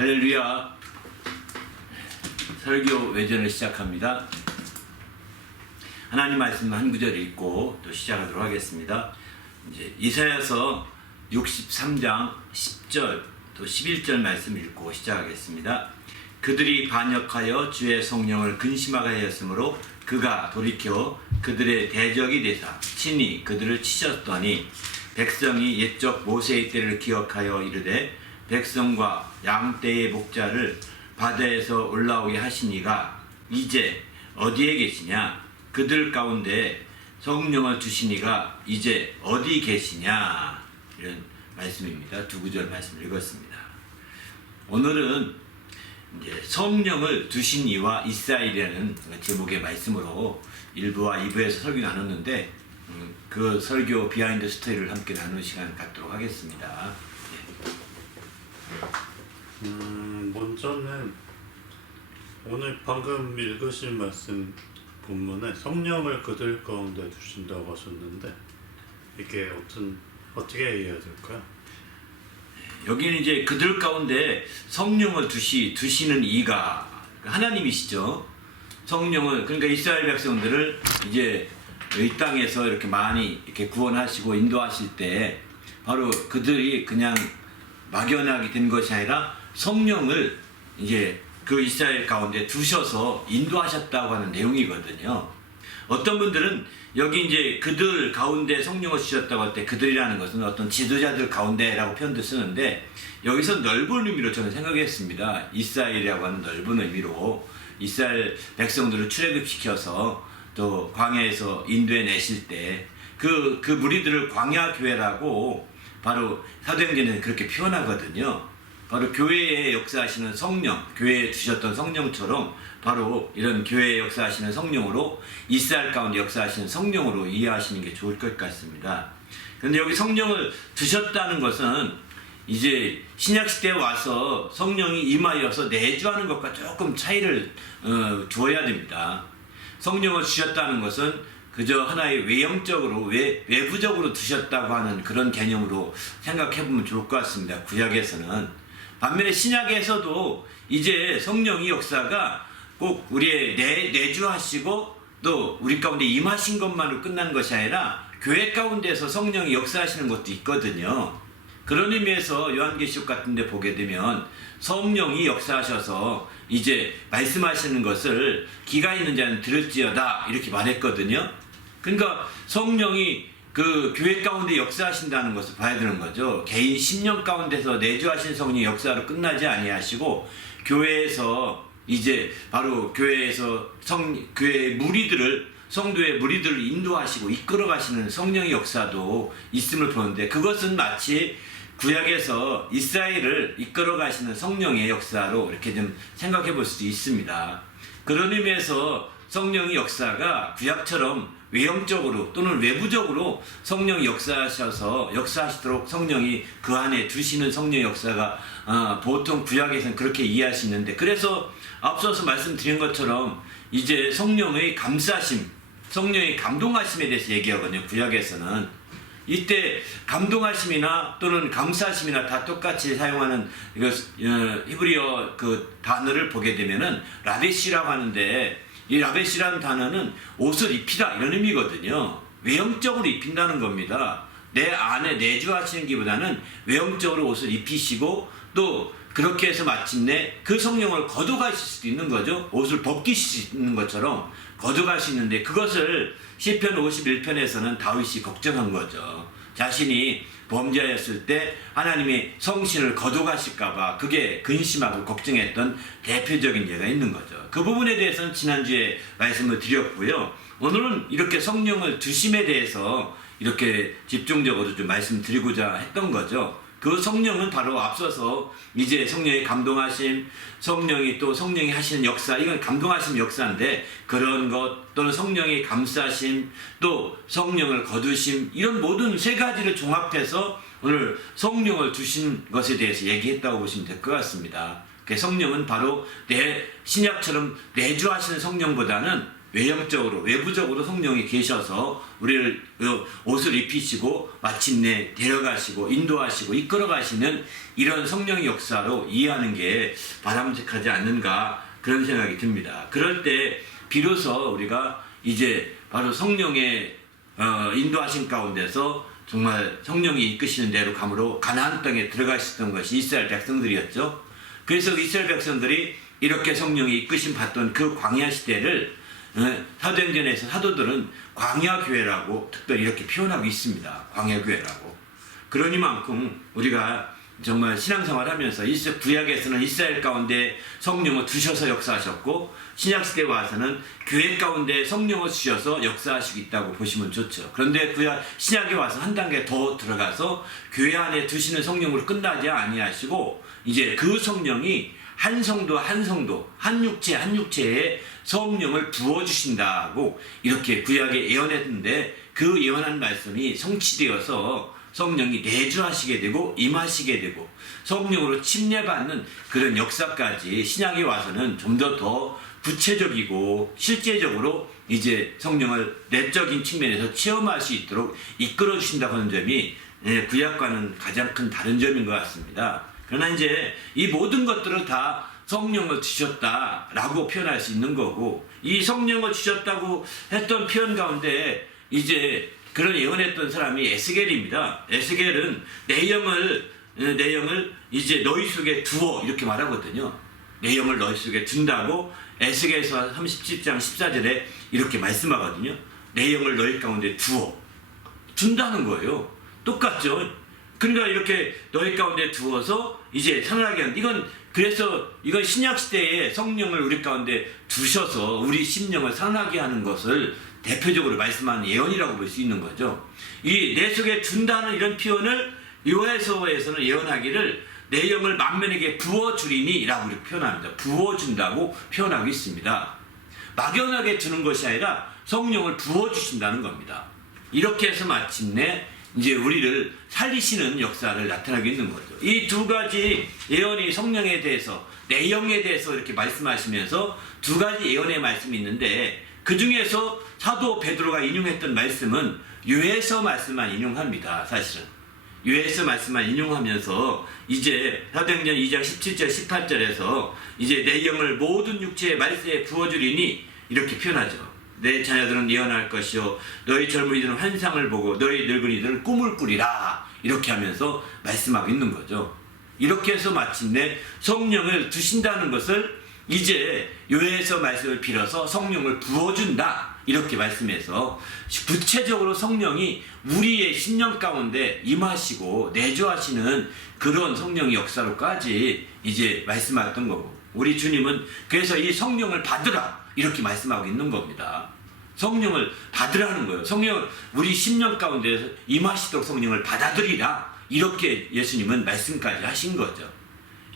할렐루야. 설교 외전을 시작합니다. 하나님 말씀 한 구절 읽고 또 시작하도록 하겠습니다. 이제 이사야서 63장 10절 또 11절 말씀 읽고 시작하겠습니다. 그들이 반역하여 주의 성령을 근심하게 하였으므로 그가 돌이켜 그들의 대적이 되사 친히 그들을 치셨더니 백성이 옛적 모세의 때를 기억하여 이르되 백성과 양떼의 목자를 바다에서 올라오게 하시니가 이제 어디에 계시냐? 그들 가운데 성령을 주시니가 이제 어디 계시냐? 이런 말씀입니다. 두 구절 말씀을 읽었습니다. 오늘은 이제 성령을 두신 이와 이스라엘이라는 제목의 말씀으로 1부와 2부에서 설교 나눴는데 그 설교 비하인드 스토리를 함께 나누는 시간을 갖도록 하겠습니다. 먼저는 오늘 방금 읽으신 말씀 본문에 성령을 그들 가운데 두신다고 하셨는데 이게 어떻게 이해해야 될까요? 여기는 이제 그들 가운데 성령을 두시는 이가 하나님이시죠. 성령을 그러니까 이스라엘 백성들을 이제 이 땅에서 이렇게 많이 이렇게 구원하시고 인도하실 때 바로 그들이 그냥 막연하게 된 것이 아니라 성령을 이제 그 이스라엘 가운데 두셔서 인도하셨다고 하는 내용이거든요. 어떤 분들은 여기 이제 그들 가운데 성령을 주셨다고 할 때 그들이라는 것은 어떤 지도자들 가운데라고 표현도 쓰는데 여기서 넓은 의미로 저는 생각했습니다. 이스라엘이라고 하는 넓은 의미로 이스라엘 백성들을 출애굽시켜서 또 광야에서 인도해 내실 때 그 무리들을 광야 교회라고 바로 사도행전에는 그렇게 표현하거든요. 바로 교회에 역사하시는 성령, 교회에 주셨던 성령처럼 바로 이런 교회에 역사하시는 성령으로 이스라엘 가운데 역사하시는 성령으로 이해하시는 게 좋을 것 같습니다. 그런데 여기 성령을 두셨다는 것은 이제 신약시대에 와서 성령이 임하여서 내주하는 것과 조금 차이를 두어야 됩니다. 성령을 주셨다는 것은 그저 하나의 외형적으로 외부적으로 두셨다고 하는 그런 개념으로 생각해보면 좋을 것 같습니다. 구약에서는. 반면에 신약에서도 이제 성령의 역사가 꼭 우리의 내주하시고 또 우리 가운데 임하신 것만으로 끝나는 것이 아니라 교회 가운데서 성령이 역사하시는 것도 있거든요. 그런 의미에서 요한계시록 같은 데 보게 되면 성령이 역사하셔서 이제 말씀하시는 것을 귀가 있는 자는 들을지어다 이렇게 말했거든요. 그러니까 성령이 그 교회 가운데 역사하신다는 것을 봐야 되는 거죠. 개인 심령 가운데서 내주하신 성령의 역사로 끝나지 아니하시고 교회에서 이제 바로 교회에서 교회의 무리들을 성도의 무리들을 인도하시고 이끌어 가시는 성령의 역사도 있음을 보는데 그것은 마치 구약에서 이스라엘을 이끌어 가시는 성령의 역사로 이렇게 좀 생각해 볼 수도 있습니다. 그런 의미에서 성령의 역사가 구약처럼 외형적으로 또는 외부적으로 성령이 역사하시도록 성령이 그 안에 두시는 성령의 역사가 보통 구약에서는 그렇게 이해할 수 있는데 그래서 앞서서 말씀드린 것처럼 이제 성령의 감싸심, 성령의 감동하심에 대해서 얘기하거든요. 구약에서는 이때 감동하심이나 또는 감싸심이나 다 똑같이 사용하는 히브리어 그 단어를 보게 되면은 라베시라고 하는데 이 라베시라는 단어는 옷을 입히다 이런 의미거든요. 외형적으로 입힌다는 겁니다. 내 안에 내주하시는 기보다는 외형적으로 옷을 입히시고 또 그렇게 해서 마침내 그 성령을 거둬가실 수도 있는 거죠. 옷을 벗기실 수 있는 것처럼 거둬갈 수 있는데 그것을 시편 51편에서는 다윗이 걱정한 거죠. 자신이 범죄하였을 때 하나님의 성신을 거둬가실까봐 그게 근심하고 걱정했던 대표적인 예가 있는 거죠. 그 부분에 대해서는 지난주에 말씀을 드렸고요. 오늘은 이렇게 성령을 두심에 대해서 이렇게 집중적으로 좀 말씀드리고자 했던 거죠. 그 성령은 바로 앞서서 이제 성령의 감동하심, 성령이 하시는 역사, 이건 감동하심 역사인데 그런 것 또는 성령의 감싸심, 또 성령을 거두심 이런 모든 세 가지를 종합해서 오늘 성령을 두신 것에 대해서 얘기했다고 보시면 될 것 같습니다. 성령은 바로 신약처럼 내주하시는 성령보다는 외형적으로 외부적으로 성령이 계셔서 우리를 옷을 입히시고 마침내 데려가시고 인도하시고 이끌어가시는 이런 성령의 역사로 이해하는 게 바람직하지 않는가 그런 생각이 듭니다. 그럴 때 비로소 우리가 이제 바로 성령의 인도하신 가운데서 정말 성령이 이끄시는 대로 감으로 가나안 땅에 들어가셨던 것이 이스라엘 백성들이었죠. 그래서 이스라엘 백성들이 이렇게 성령이 이끄심 받던 그 광야 시대를 사도행전에서 사도들은 광야교회라고 특별히 이렇게 표현하고 있습니다. 광야교회라고. 그러니만큼 우리가 정말 신앙생활하면서 구약에서는 이스라엘 가운데 성령을 두셔서 역사하셨고 신약시대에 와서는 교회 가운데 성령을 주셔서 역사하시고 있다고 보시면 좋죠. 그런데 신약에 와서 한 단계 더 들어가서 교회 안에 두시는 성령으로 끝나지 아니하시고 이제 그 성령이 한 성도 한 육체에 성령을 부어주신다고 이렇게 구약에 예언했는데 그 예언한 말씀이 성취되어서 성령이 내주하시게 되고 임하시게 되고 성령으로 침례받는 그런 역사까지 신약에 와서는 좀 더 구체적이고 실제적으로 이제 성령을 내적인 측면에서 체험할 수 있도록 이끌어 주신다고 하는 점이 구약과는 가장 큰 다른 점인 것 같습니다. 그러나 이제 이 모든 것들을 다 성령을 주셨다라고 표현할 수 있는 거고 이 성령을 주셨다고 했던 표현 가운데 이제 그런 예언했던 사람이 에스겔입니다. 에스겔은 내 영을 이제 너희 속에 두어 이렇게 말하거든요. 내 영을 너희 속에 둔다고 에스겔서 37장 14절에 이렇게 말씀하거든요. 내 영을 너희 가운데 둔다는 거예요. 똑같죠. 그러니까 이렇게 너희 가운데 두어서 이제 살아나게 하는 이건 신약 시대에 성령을 우리 가운데 두셔서 우리 심령을 살아나게 하는 것을 대표적으로 말씀하는 예언이라고 볼 수 있는 거죠. 이 내 속에 둔다는 이런 표현을 요에서에서는 예언하기를 내 영을 만면에게 부어주리니 라고 이렇게 표현합니다. 부어준다고 표현하고 있습니다. 막연하게 두는 것이 아니라 성령을 부어주신다는 겁니다. 이렇게 해서 마침내 이제 우리를 살리시는 역사를 나타나게 있는 거죠. 이 두 가지 예언이 성령에 대해서 내 영에 대해서 이렇게 말씀하시면서 두 가지 예언의 말씀이 있는데 그 중에서 사도 베드로가 인용했던 말씀은 요에서 말씀만 인용합니다. 사실은 요에서 말씀만 인용하면서 이제 사도행전 2장 17절 18절에서 이제 내 영을 모든 육체의 말세에 부어주리니 이렇게 표현하죠. 내 자녀들은 예언할 것이요 너희 젊은이들은 환상을 보고 너희 늙은이들은 꿈을 꾸리라 이렇게 하면서 말씀하고 있는 거죠. 이렇게 해서 마침내 성령을 두신다는 것을 이제 요에서 말씀을 빌어서 성령을 부어준다 이렇게 말씀해서 구체적으로 성령이 우리의 심령 가운데 임하시고 내주하시는 그런 성령의 역사로까지 이제 말씀하셨던 거고 우리 주님은 그래서 이 성령을 받으라 이렇게 말씀하고 있는 겁니다. 성령을 받으라는 거예요. 성령을 우리 심령 가운데 임하시도록 성령을 받아들이라 이렇게 예수님은 말씀까지 하신 거죠.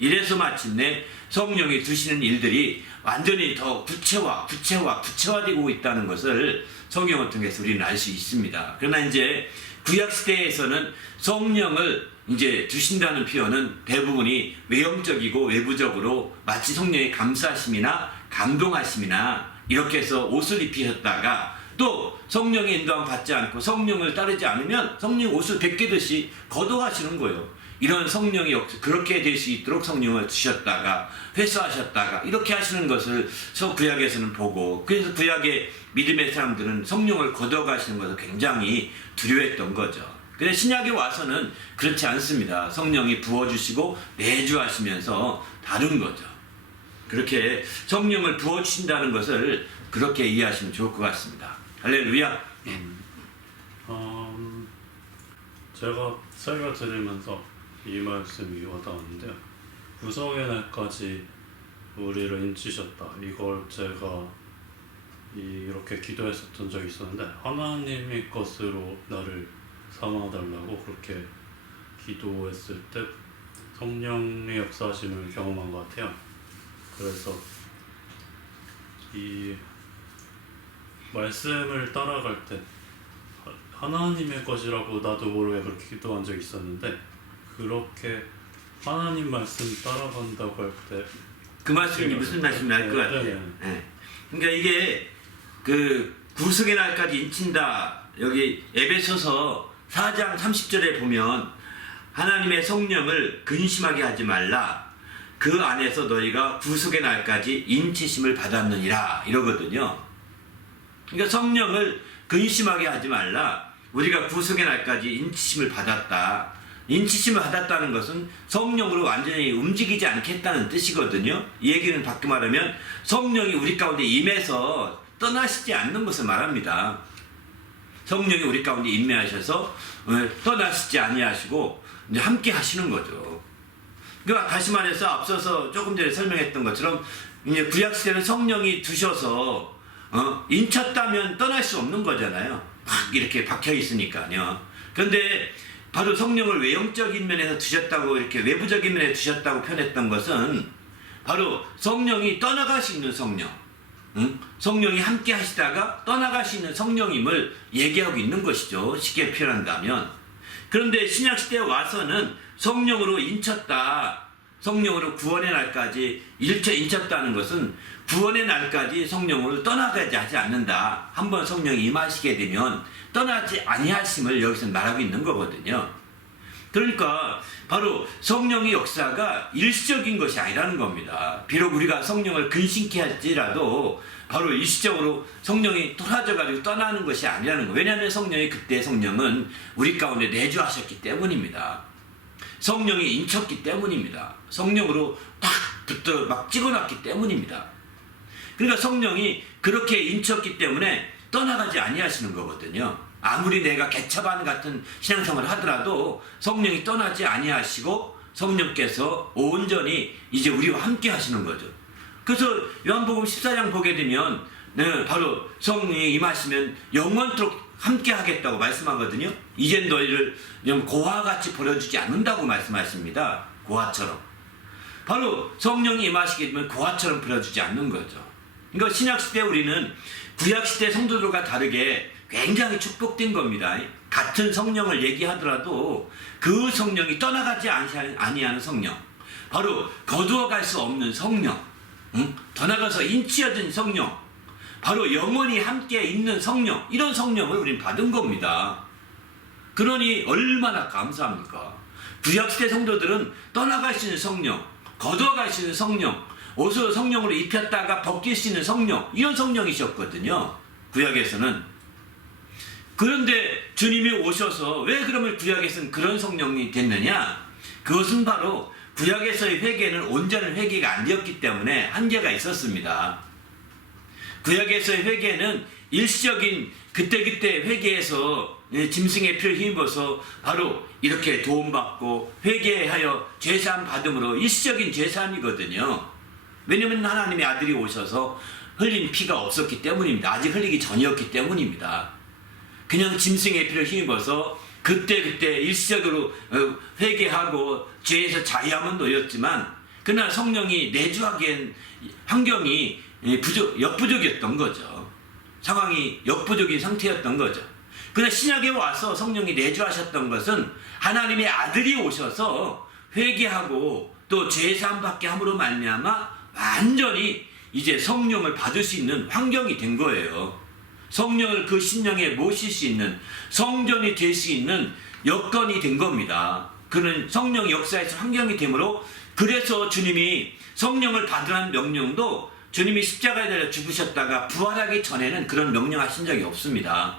이래서 마침내 성령이 두시는 일들이 완전히 더 구체화되고 있다는 것을 성경을 통해서 우리는 알 수 있습니다. 그러나 이제 구약 시대에서는 성령을 이제 두신다는 표현은 대부분이 외형적이고 외부적으로 마치 성령의 감사하심이나 감동하심이나 이렇게 해서 옷을 입히셨다가 또 성령의 인도함 받지 않고 성령을 따르지 않으면 성령 옷을 벗기듯이 걷어가시는 거예요. 이런 성령이 그렇게 될 수 있도록 성령을 주셨다가 회수하셨다가 이렇게 하시는 것을 구약에서는 보고 그래서 구약의 믿음의 사람들은 성령을 걷어가시는 것을 굉장히 두려워했던 거죠. 근데 신약에 와서는 그렇지 않습니다. 성령이 부어주시고 내주하시면서 다른 거죠. 그렇게 성령을 부어주신다는 것을 그렇게 이해하시면 좋을 것 같습니다. 할렐루야. 제가 설교 들으면서 이 말씀이 와닿았는데요. 구성의 날까지 우리를 인치셨다. 이걸 제가 이렇게 기도했었던 적이 있었는데 하나님의 것으로 나를 삼아달라고 그렇게 기도했을 때 성령의 역사하심을 경험한 것 같아요. 그래서 이 말씀을 따라갈 때 하나님의 것이라고 나도 모르게 그렇게 기도한 적이 있었는데 그렇게 하나님 말씀 따라간다고 할 때 그 말씀이 무슨 말씀인지 알 것 같아요. 네. 네. 그러니까 이게 그 구속의 날까지 인친다. 여기 에베소서 4장 30절에 보면 하나님의 성령을 근심하게 하지 말라. 그 안에서 너희가 구속의 날까지 인치심을 받았느니라 이러거든요. 그러니까 성령을 근심하게 하지 말라. 우리가 구속의 날까지 인치심을 받았다. 인치심을 받았다는 것은 성령으로 완전히 움직이지 않겠다는 뜻이거든요. 이 얘기는 바꿔 말하면 성령이 우리 가운데 임해서 떠나시지 않는 것을 말합니다. 성령이 우리 가운데 임매하셔서 떠나시지 아니하시고 이제 함께 하시는 거죠. 그러니까 다시 말해서 앞서서 조금 전에 설명했던 것처럼 이제 구약 시대는 성령이 두셔서 인쳤다면 떠날 수 없는 거잖아요. 막 이렇게 박혀 있으니까요. 그런데 바로 성령을 외형적인 면에서 두셨다고 이렇게 외부적인 면에 두셨다고 표현했던 것은 바로 성령이 떠나갈 수 있는 성령, 성령이 함께 하시다가 떠나갈 수 있는 성령임을 얘기하고 있는 것이죠. 쉽게 표현한다면. 그런데 신약시대에 와서는 성령으로 인쳤다. 성령으로 구원의 날까지 인쳤다는 것은 구원의 날까지 성령으로 떠나가지 하지 않는다. 한번 성령이 임하시게 되면 떠나지 아니하심을 여기서 말하고 있는 거거든요. 그러니까 바로 성령의 역사가 일시적인 것이 아니라는 겁니다. 비록 우리가 성령을 근심케 할지라도 바로 일시적으로 성령이 토라져가지고 떠나는 것이 아니라는 거예요. 왜냐하면 그때 성령은 우리 가운데 내주하셨기 때문입니다. 성령이 인쳤기 때문입니다. 성령으로 딱 붙어 막 찍어놨기 때문입니다. 그러니까 성령이 그렇게 인쳤기 때문에 떠나가지 아니하시는 거거든요. 아무리 내가 개차반 같은 신앙생활을 하더라도 성령이 떠나지 아니하시고 성령께서 온전히 이제 우리와 함께 하시는 거죠. 그래서 요한복음 14장 보게 되면 바로 성령이 임하시면 영원토록 함께 하겠다고 말씀하거든요. 이젠 너희를 고아와 같이 버려주지 않는다고 말씀하십니다. 고아처럼. 바로 성령이 임하시게 되면 고아처럼 버려주지 않는 거죠. 그러니까 신약시대 우리는 구약시대 성도들과 다르게 굉장히 축복된 겁니다. 같은 성령을 얘기하더라도 그 성령이 떠나가지 아니하는 성령, 바로 거두어갈 수 없는 성령, 더 나가서 인치어진 성령, 바로 영원히 함께 있는 성령, 이런 성령을 우리는 받은 겁니다. 그러니 얼마나 감사합니까? 구약시대 성도들은 떠나갈 수 있는 성령, 거두어갈 수 있는 성령, 옷을 성령으로 입혔다가 벗길 수 있는 성령, 이런 성령이셨거든요. 구약에서는. 그런데 주님이 오셔서 왜 그러면 구약에서는 그런 성령이 됐느냐? 그것은 바로 구약에서의 회개는 온전한 회개가 안 되었기 때문에 한계가 있었습니다. 구약에서의 회개는 일시적인 그때그때 회개해서 짐승의 피를 힘입어서 바로 이렇게 도움받고 회개하여 죄사함 받음으로 일시적인 죄사함이거든요. 왜냐하면 하나님의 아들이 오셔서 흘린 피가 없었기 때문입니다. 아직 흘리기 전이었기 때문입니다. 그냥 짐승의 피를 힘입어서 그때그때 일시적으로 회개하고 죄에서 자유함은 놓였지만 그러나 성령이 내주하기엔 환경이 역부족이었던 거죠. 상황이 역부족인 상태였던 거죠. 그러나 신약에 와서 성령이 내주하셨던 것은 하나님의 아들이 오셔서 회개하고 또 죄사함 받게 함으로 말미암아 완전히 이제 성령을 받을 수 있는 환경이 된 거예요. 성령을 그 심령에 모실 수 있는, 성전이 될 수 있는 여건이 된 겁니다. 그는 성령 역사에서 환경이 되므로, 그래서 주님이 성령을 받으라는 명령도 주님이 십자가에 달려 죽으셨다가 부활하기 전에는 그런 명령하신 적이 없습니다.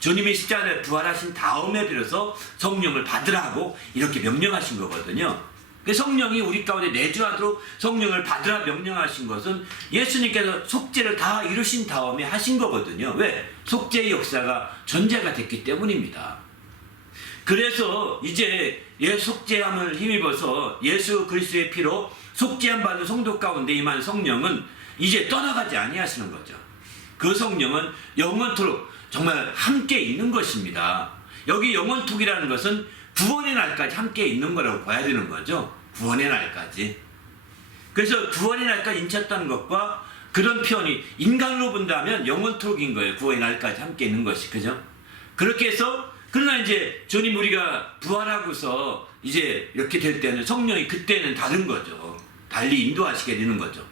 주님이 십자가에 부활하신 다음에 비로소 성령을 받으라고 이렇게 명령하신 거거든요. 성령이 우리 가운데 내주하도록 성령을 받으라 명령하신 것은 예수님께서 속죄를 다 이루신 다음에 하신 거거든요. 왜? 속죄의 역사가 전제가 됐기 때문입니다. 그래서 이제 속죄함을 힘입어서 예수 그리스도의 피로 속죄함 받은 성도 가운데 임한 성령은 이제 떠나가지 아니하시는 거죠. 그 성령은 영원토록 정말 함께 있는 것입니다. 여기 영원토록이라는 것은 구원의 날까지 함께 있는 거라고 봐야 되는 거죠. 구원의 날까지. 그래서 구원의 날까지 인쳤다는 것과 그런 표현이 인간으로 본다면 영원토록인 거예요. 구원의 날까지 함께 있는 것이. 그죠? 그렇게 해서 그러나 이제 주님 우리가 부활하고서 이제 이렇게 될 때는 성령이 그때는 다른 거죠. 달리 인도하시게 되는 거죠.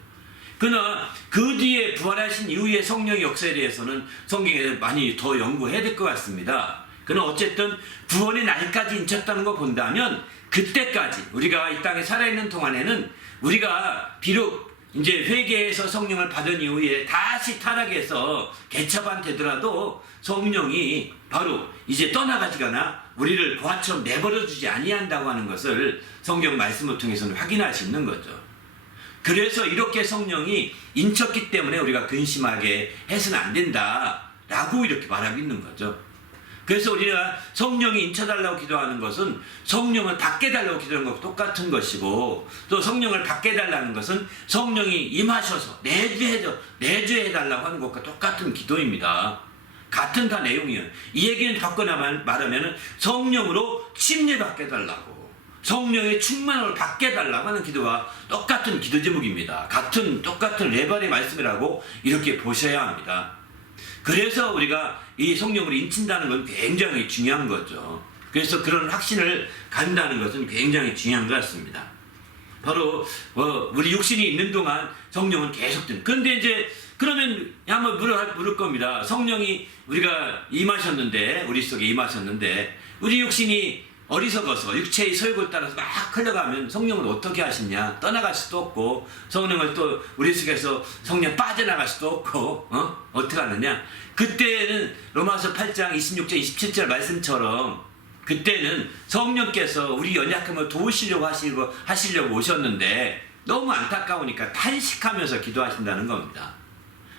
그러나 그 뒤에 부활하신 이후의 성령의 역사에 대해서는 성경에 많이 더 연구해야 될 것 같습니다. 그러나 어쨌든 구원의 날까지 인쳤다는 거 본다면 그때까지 우리가 이 땅에 살아있는 동안에는 우리가 비록 이제 회개해서 성령을 받은 이후에 다시 타락해서 개차반 되더라도 성령이 바로 이제 떠나가지거나 우리를 고아처럼 내버려두지 아니한다고 하는 것을 성경 말씀을 통해서는 확인할 수 있는 거죠. 그래서 이렇게 성령이 인쳤기 때문에 우리가 근심하게 해서는 안 된다라고 이렇게 말하고 있는 거죠. 그래서 우리가 성령이 인쳐달라고 기도하는 것은 성령을 받게 해달라고 기도하는 것과 똑같은 것이고, 또 성령을 받게 해달라는 것은 성령이 임하셔서 내주해달라고 하는 것과 똑같은 기도입니다. 같은 다 내용이에요. 이 얘기는 바꿔 말하면 성령으로 침례받게 해달라고, 성령의 충만을 받게 해달라고 하는 기도와 똑같은 기도 제목입니다. 똑같은 레벨의 말씀이라고 이렇게 보셔야 합니다. 그래서 우리가 이 성령으로 인친다는 건 굉장히 중요한 거죠. 그래서 그런 확신을 갖는다는 것은 굉장히 중요한 것 같습니다. 바로 우리 육신이 있는 동안 성령은 계속 그런데 이제 그러면 한번 물을 겁니다. 성령이 우리가 임하셨는데, 우리 속에 임하셨는데 우리 육신이 어리석어서 육체의 소욕을 따라서 막 흘러가면 성령을 어떻게 하시냐? 떠나갈 수도 없고, 성령을 또 우리 속에서 성령 빠져나갈 수도 없고, 어떻게 하느냐? 그때는 로마서 8장 26절 27절 말씀처럼 그때는 성령께서 우리 연약함을 도우시려고 하시려고 오셨는데 너무 안타까우니까 탄식하면서 기도하신다는 겁니다.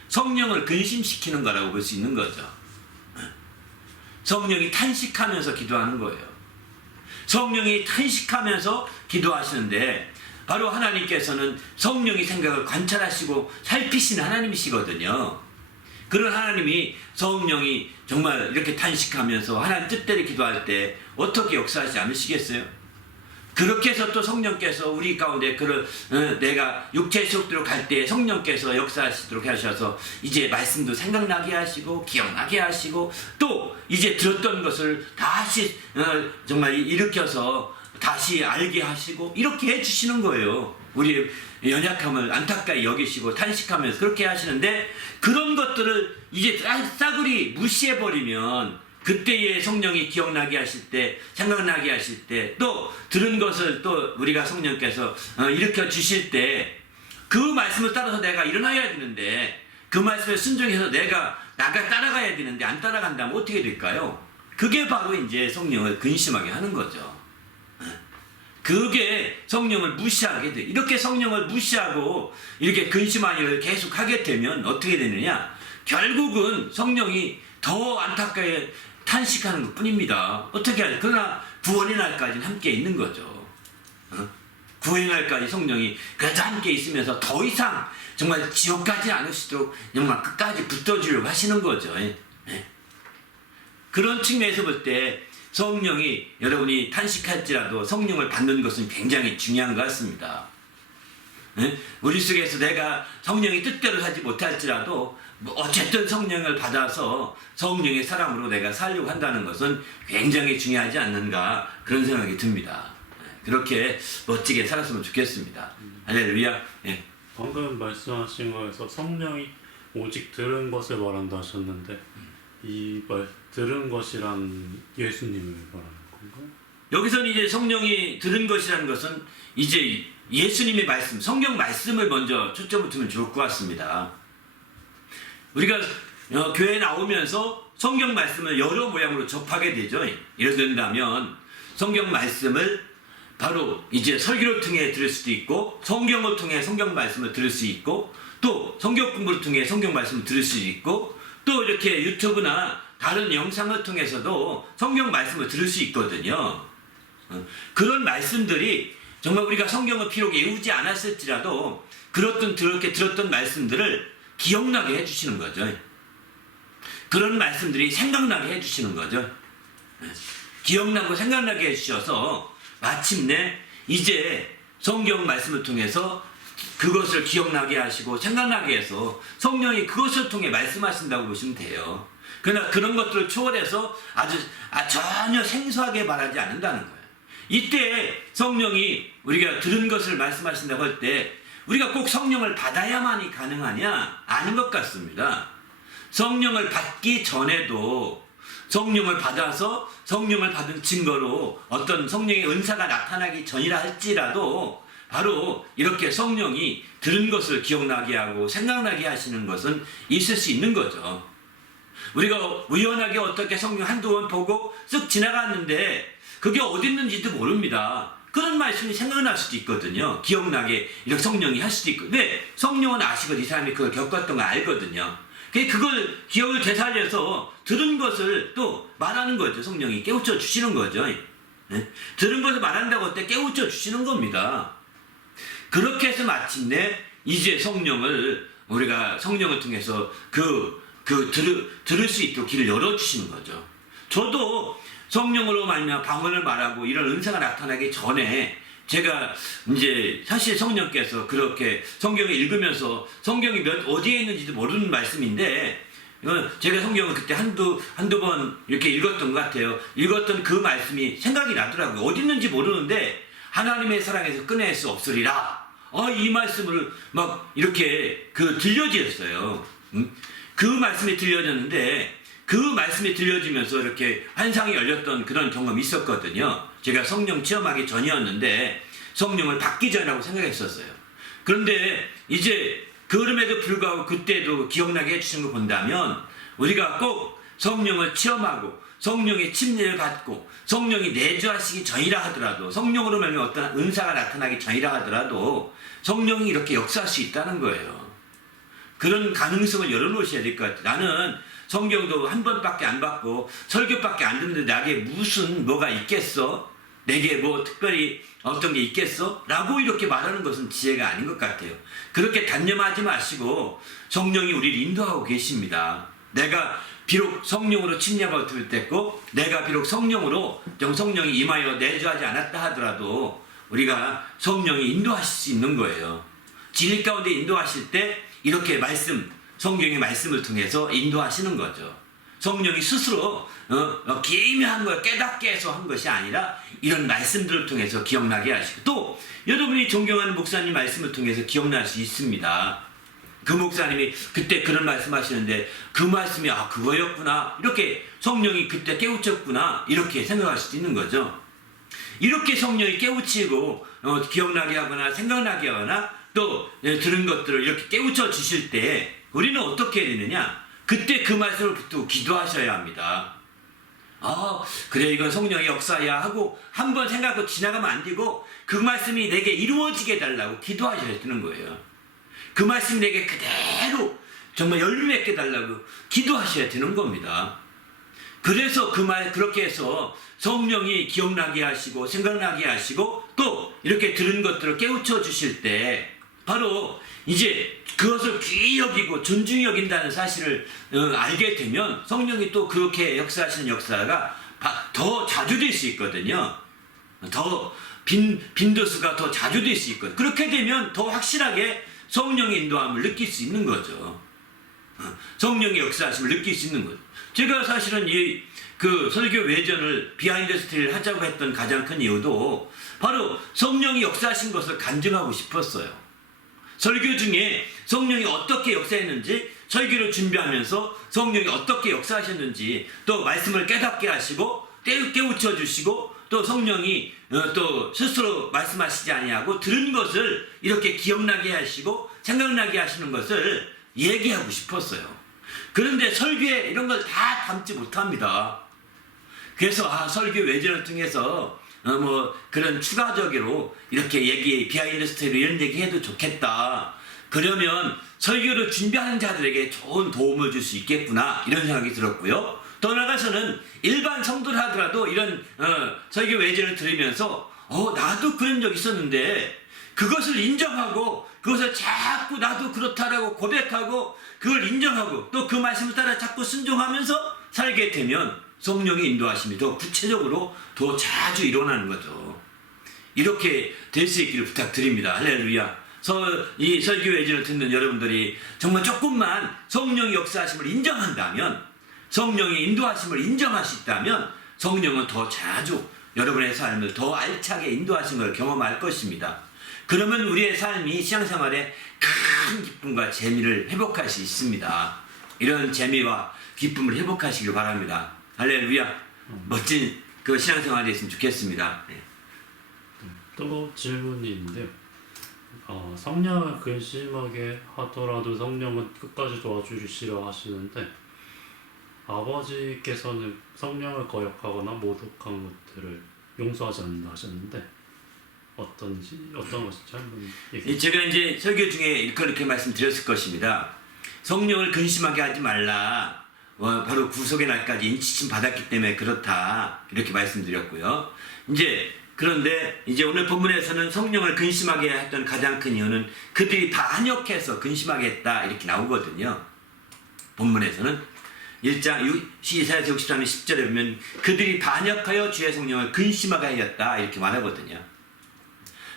성령을 근심시키는 거라고 볼 수 있는 거죠. 성령이 탄식하면서 기도하는 거예요. 성령이 탄식하면서 기도하시는데 바로 하나님께서는 성령의 생각을 관찰하시고 살피시는 하나님이시거든요. 그런 하나님이 성령이 정말 이렇게 탄식하면서 하나님 뜻대로 기도할 때 어떻게 역사하지 않으시겠어요? 그렇게 해서 또 성령께서 우리 가운데 내가 육체의 속도로 갈 때 성령께서 역사하시도록 하셔서 이제 말씀도 생각나게 하시고 기억나게 하시고 또 이제 들었던 것을 다시 정말 일으켜서 다시 알게 하시고 이렇게 해주시는 거예요. 우리 연약함을 안타까이 여기시고 탄식하면서 그렇게 하시는데, 그런 것들을 이제 싸그리 무시해버리면 그때의 성령이 기억나게 하실 때, 생각나게 하실 때, 또 들은 것을 또 우리가 성령께서 일으켜 주실 때 그 말씀을 따라서 내가 일어나야 되는데, 그 말씀에 순종해서 내가 따라가야 되는데 안 따라간다면 어떻게 될까요? 그게 바로 이제 성령을 근심하게 하는 거죠. 그게 성령을 무시하게 돼. 이렇게 성령을 무시하고 이렇게 근심하는 일을 계속 하게 되면 어떻게 되느냐? 결국은 성령이 더 안타깝게 탄식하는 것 뿐입니다. 어떻게 하냐? 그러나 구원의 날까지는 함께 있는 거죠. 구원의 날까지 성령이 그래도 함께 있으면서 더 이상 정말 지옥 가지 않으시도록 정말 끝까지 붙어주려고 하시는 거죠. 그런 측면에서 볼 때 성령이, 여러분이 탄식할지라도 성령을 받는 것은 굉장히 중요한 것 같습니다. 우리 속에서 내가 성령의 뜻대로 하지 못할지라도 어쨌든 성령을 받아서 성령의 사람으로 내가 살려고 한다는 것은 굉장히 중요하지 않는가, 그런 생각이 듭니다. 그렇게 멋지게 살았으면 좋겠습니다. 할렐루야. 방금 말씀하신 거에서 성령이 오직 들은 것을 말한다 하셨는데 이 말 들은 것이란 예수님을 말하는 건가요? 여기서는 이제 성령이 들은 것이라는 것은 이제 예수님의 말씀, 성경 말씀을 먼저 초점을 두면 좋을 것 같습니다. 우리가 교회에 나오면서 성경 말씀을 여러 모양으로 접하게 되죠. 예를 든다면 성경 말씀을 바로 이제 설교를 통해 들을 수도 있고, 성경을 통해 성경 말씀을 들을 수 있고, 또 성경 공부를 통해 성경 말씀을 들을 수 있고, 또 이렇게 유튜브나 다른 영상을 통해서도 성경 말씀을 들을 수 있거든요. 그런 말씀들이 정말 우리가 성경을 비록 외우지 않았을지라도 그렇게 들었던 말씀들을 기억나게 해주시는 거죠. 그런 말씀들이 생각나게 해주시는 거죠. 기억나고 생각나게 해주셔서 마침내 이제 성경 말씀을 통해서 그것을 기억나게 하시고 생각나게 해서 성령이 그것을 통해 말씀하신다고 보시면 돼요. 그러나 그런 것들을 초월해서 전혀 생소하게 말하지 않는다는 거예요. 이때 성령이 우리가 들은 것을 말씀하신다고 할 때 우리가 꼭 성령을 받아야만이 가능하냐? 아닌 것 같습니다. 성령을 받기 전에도 성령을 받아서 성령을 받은 증거로 어떤 성령의 은사가 나타나기 전이라 할지라도 바로 이렇게 성령이 들은 것을 기억나게 하고 생각나게 하시는 것은 있을 수 있는 거죠. 우리가 우연하게 어떻게 성령 한두 번 보고 쓱 지나갔는데 그게 어디 있는지도 모릅니다. 그런 말씀이 생각날 수도 있거든요. 기억나게 이렇게 성령이 할 수도 있고. 근데 성령은 아시거든. 이 사람이 그걸 겪었던 거 알거든요. 그걸 기억을 되살려서 들은 것을 또 말하는 거죠. 성령이 깨우쳐 주시는 거죠. 네? 들은 것을 말한다고 할 때 깨우쳐 주시는 겁니다. 그렇게 해서 마침내 이제 성령을 우리가 성령을 통해서 들을 수 있도록 길을 열어주시는 거죠. 저도 성령으로 말미암아 방언을 말하고 이런 은사가 나타나기 전에 제가 이제 사실 성령께서 그렇게 성경을 읽으면서 성경이 어디에 있는지도 모르는 말씀인데 제가 성경을 그때 한두 번 이렇게 읽었던 것 같아요. 읽었던 그 말씀이 생각이 나더라고요. 어디 있는지 모르는데 하나님의 사랑에서 끊어낼 수 없으리라. 이 말씀을 막 이렇게 들려지었어요. 그 말씀이 들려졌는데 그 말씀이 들려지면서 이렇게 환상이 열렸던 그런 경험이 있었거든요. 제가 성령 체험하기 전이었는데 성령을 받기 전이라고 생각했었어요. 그런데 이제 그럼에도 불구하고 그때도 기억나게 해주신 거 본다면 우리가 꼭 성령을 체험하고 성령의 침례를 받고 성령이 내주하시기 전이라 하더라도 성령으로 말미암아 어떤 은사가 나타나기 전이라 하더라도 성령이 이렇게 역사할 수 있다는 거예요. 그런 가능성을 열어놓으셔야 될 것 같아요. 나는 성경도 한 번밖에 안 받고 설교밖에 안 듣는데 나에게 무슨 뭐가 있겠어? 내게 뭐 특별히 어떤 게 있겠어? 라고 이렇게 말하는 것은 지혜가 아닌 것 같아요. 그렇게 단념하지 마시고 성령이 우리를 인도하고 계십니다. 내가 비록 성령으로 침략을 됐고 내가 비록 성령으로 성령이 임하여 내주하지 않았다 하더라도 우리가 성령이 인도하실 수 있는 거예요. 진리 가운데 인도하실 때 이렇게 성경의 말씀을 통해서 인도하시는 거죠. 성령이 스스로 기이한 걸 깨닫게 해서 한 것이 아니라 이런 말씀들을 통해서 기억나게 하시고 또 여러분이 존경하는 목사님 말씀을 통해서 기억날 수 있습니다. 그 목사님이 그때 그런 말씀하시는데 그 말씀이 그거였구나 이렇게 성령이 그때 깨우쳤구나 이렇게 생각할 수도 있는 거죠. 이렇게 성령이 깨우치고 기억나게 하거나 생각나게 하거나 또 들은 것들을 이렇게 깨우쳐 주실 때 우리는 어떻게 해야 되느냐? 그때 그 말씀을 붙들고 기도하셔야 합니다. 그래 이건 성령의 역사야 하고 한번 생각하고 지나가면 안 되고 그 말씀이 내게 이루어지게 해달라고 기도하셔야 되는 거예요. 그 말씀이 내게 그대로 정말 열매맺게 해달라고 기도하셔야 되는 겁니다. 그래서 그렇게 해서 성령이 기억나게 하시고 생각나게 하시고 또 이렇게 들은 것들을 깨우쳐 주실 때 바로 이제 그것을 귀히 여기고 존중히 여긴다는 사실을 알게 되면 성령이 또 그렇게 역사하시는 역사가 더 자주 될 수 있거든요. 더 빈도수가 더 자주 될 수 있거든요. 그렇게 되면 더 확실하게 성령의 인도함을 느낄 수 있는 거죠. 성령의 역사하심을 느낄 수 있는 거죠. 제가 사실은 그 설교 외전을 비하인드 스토리를 하자고 했던 가장 큰 이유도 바로 성령이 역사하신 것을 간증하고 싶었어요. 설교 중에 성령이 어떻게 역사했는지 설교를 준비하면서 성령이 어떻게 역사하셨는지 또 말씀을 깨닫게 하시고 깨우쳐 주시고 또 성령이 또 스스로 말씀하시지 아니하고 들은 것을 이렇게 기억나게 하시고 생각나게 하시는 것을 얘기하고 싶었어요. 그런데 설교에 이런 걸 다 담지 못합니다. 그래서 설교 외전을 통해서 그런 추가적으로 이렇게 비하인드 스토리 이런 얘기 해도 좋겠다. 그러면 설교를 준비하는 자들에게 좋은 도움을 줄 수 있겠구나 이런 생각이 들었고요. 더 나아가서는 일반 성도를 하더라도 이런 설교 외전을 들으면서 나도 그런 적 있었는데 그것을 인정하고 그것을 자꾸 나도 그렇다라고 고백하고 그걸 인정하고 또 그 말씀을 따라 자꾸 순종하면서 살게 되면 성령의 인도하심이 더 구체적으로 더 자주 일어나는 거죠. 이렇게 될 수 있기를 부탁드립니다. 할렐루야. 이 설교 외전을 듣는 여러분들이 정말 조금만 성령의 역사하심을 인정한다면 성령의 인도하심을 인정할 수 있다면 성령은 더 자주 여러분의 삶을 더 알차게 인도하신 걸 경험할 것입니다. 그러면 우리의 삶이 신앙생활에 큰 기쁨과 재미를 회복할 수 있습니다. 이런 재미와 기쁨을 회복하시길 바랍니다. 할렐루야. 멋진 그 신앙생활이 됐으면 좋겠습니다. 네. 또 질문이 있는데요. 성령을 근심하게 하더라도 성령은 끝까지 도와주시려 하시는데 아버지께서는 성령을 거역하거나 모독한 것들을 용서하지 않는다 하셨는데 어떤 것인지 한번 얘기해 주세요. 제가 이제 설교 중에 이렇게 말씀드렸을 것입니다. 성령을 근심하게 하지 말라. 바로 구속의 날까지 인치심 받았기 때문에 그렇다. 이렇게 말씀드렸고요. 그런데 이제 오늘 본문에서는 성령을 근심하게 했던 가장 큰 이유는 그들이 반역해서 근심하게 했다. 이렇게 나오거든요. 본문에서는 1장 이사야서 63년 10절에 보면 그들이 반역하여 주의 성령을 근심하게 하였다. 이렇게 말하거든요.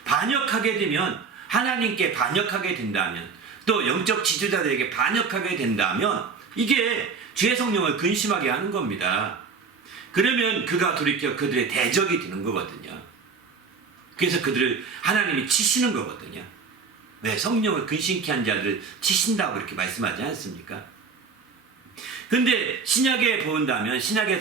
반역하게 되면 하나님께 반역하게 된다면 또 영적 지도자들에게 반역하게 된다면 이게 주의 성령을 근심하게 하는 겁니다. 그러면 그가 돌이켜 그들의 대적이 되는 거거든요. 그래서 그들을 하나님이 치시는 거거든요. 왜? 성령을 근심케 한 자들을 치신다고 그렇게 말씀하지 않습니까? 근데 신약에서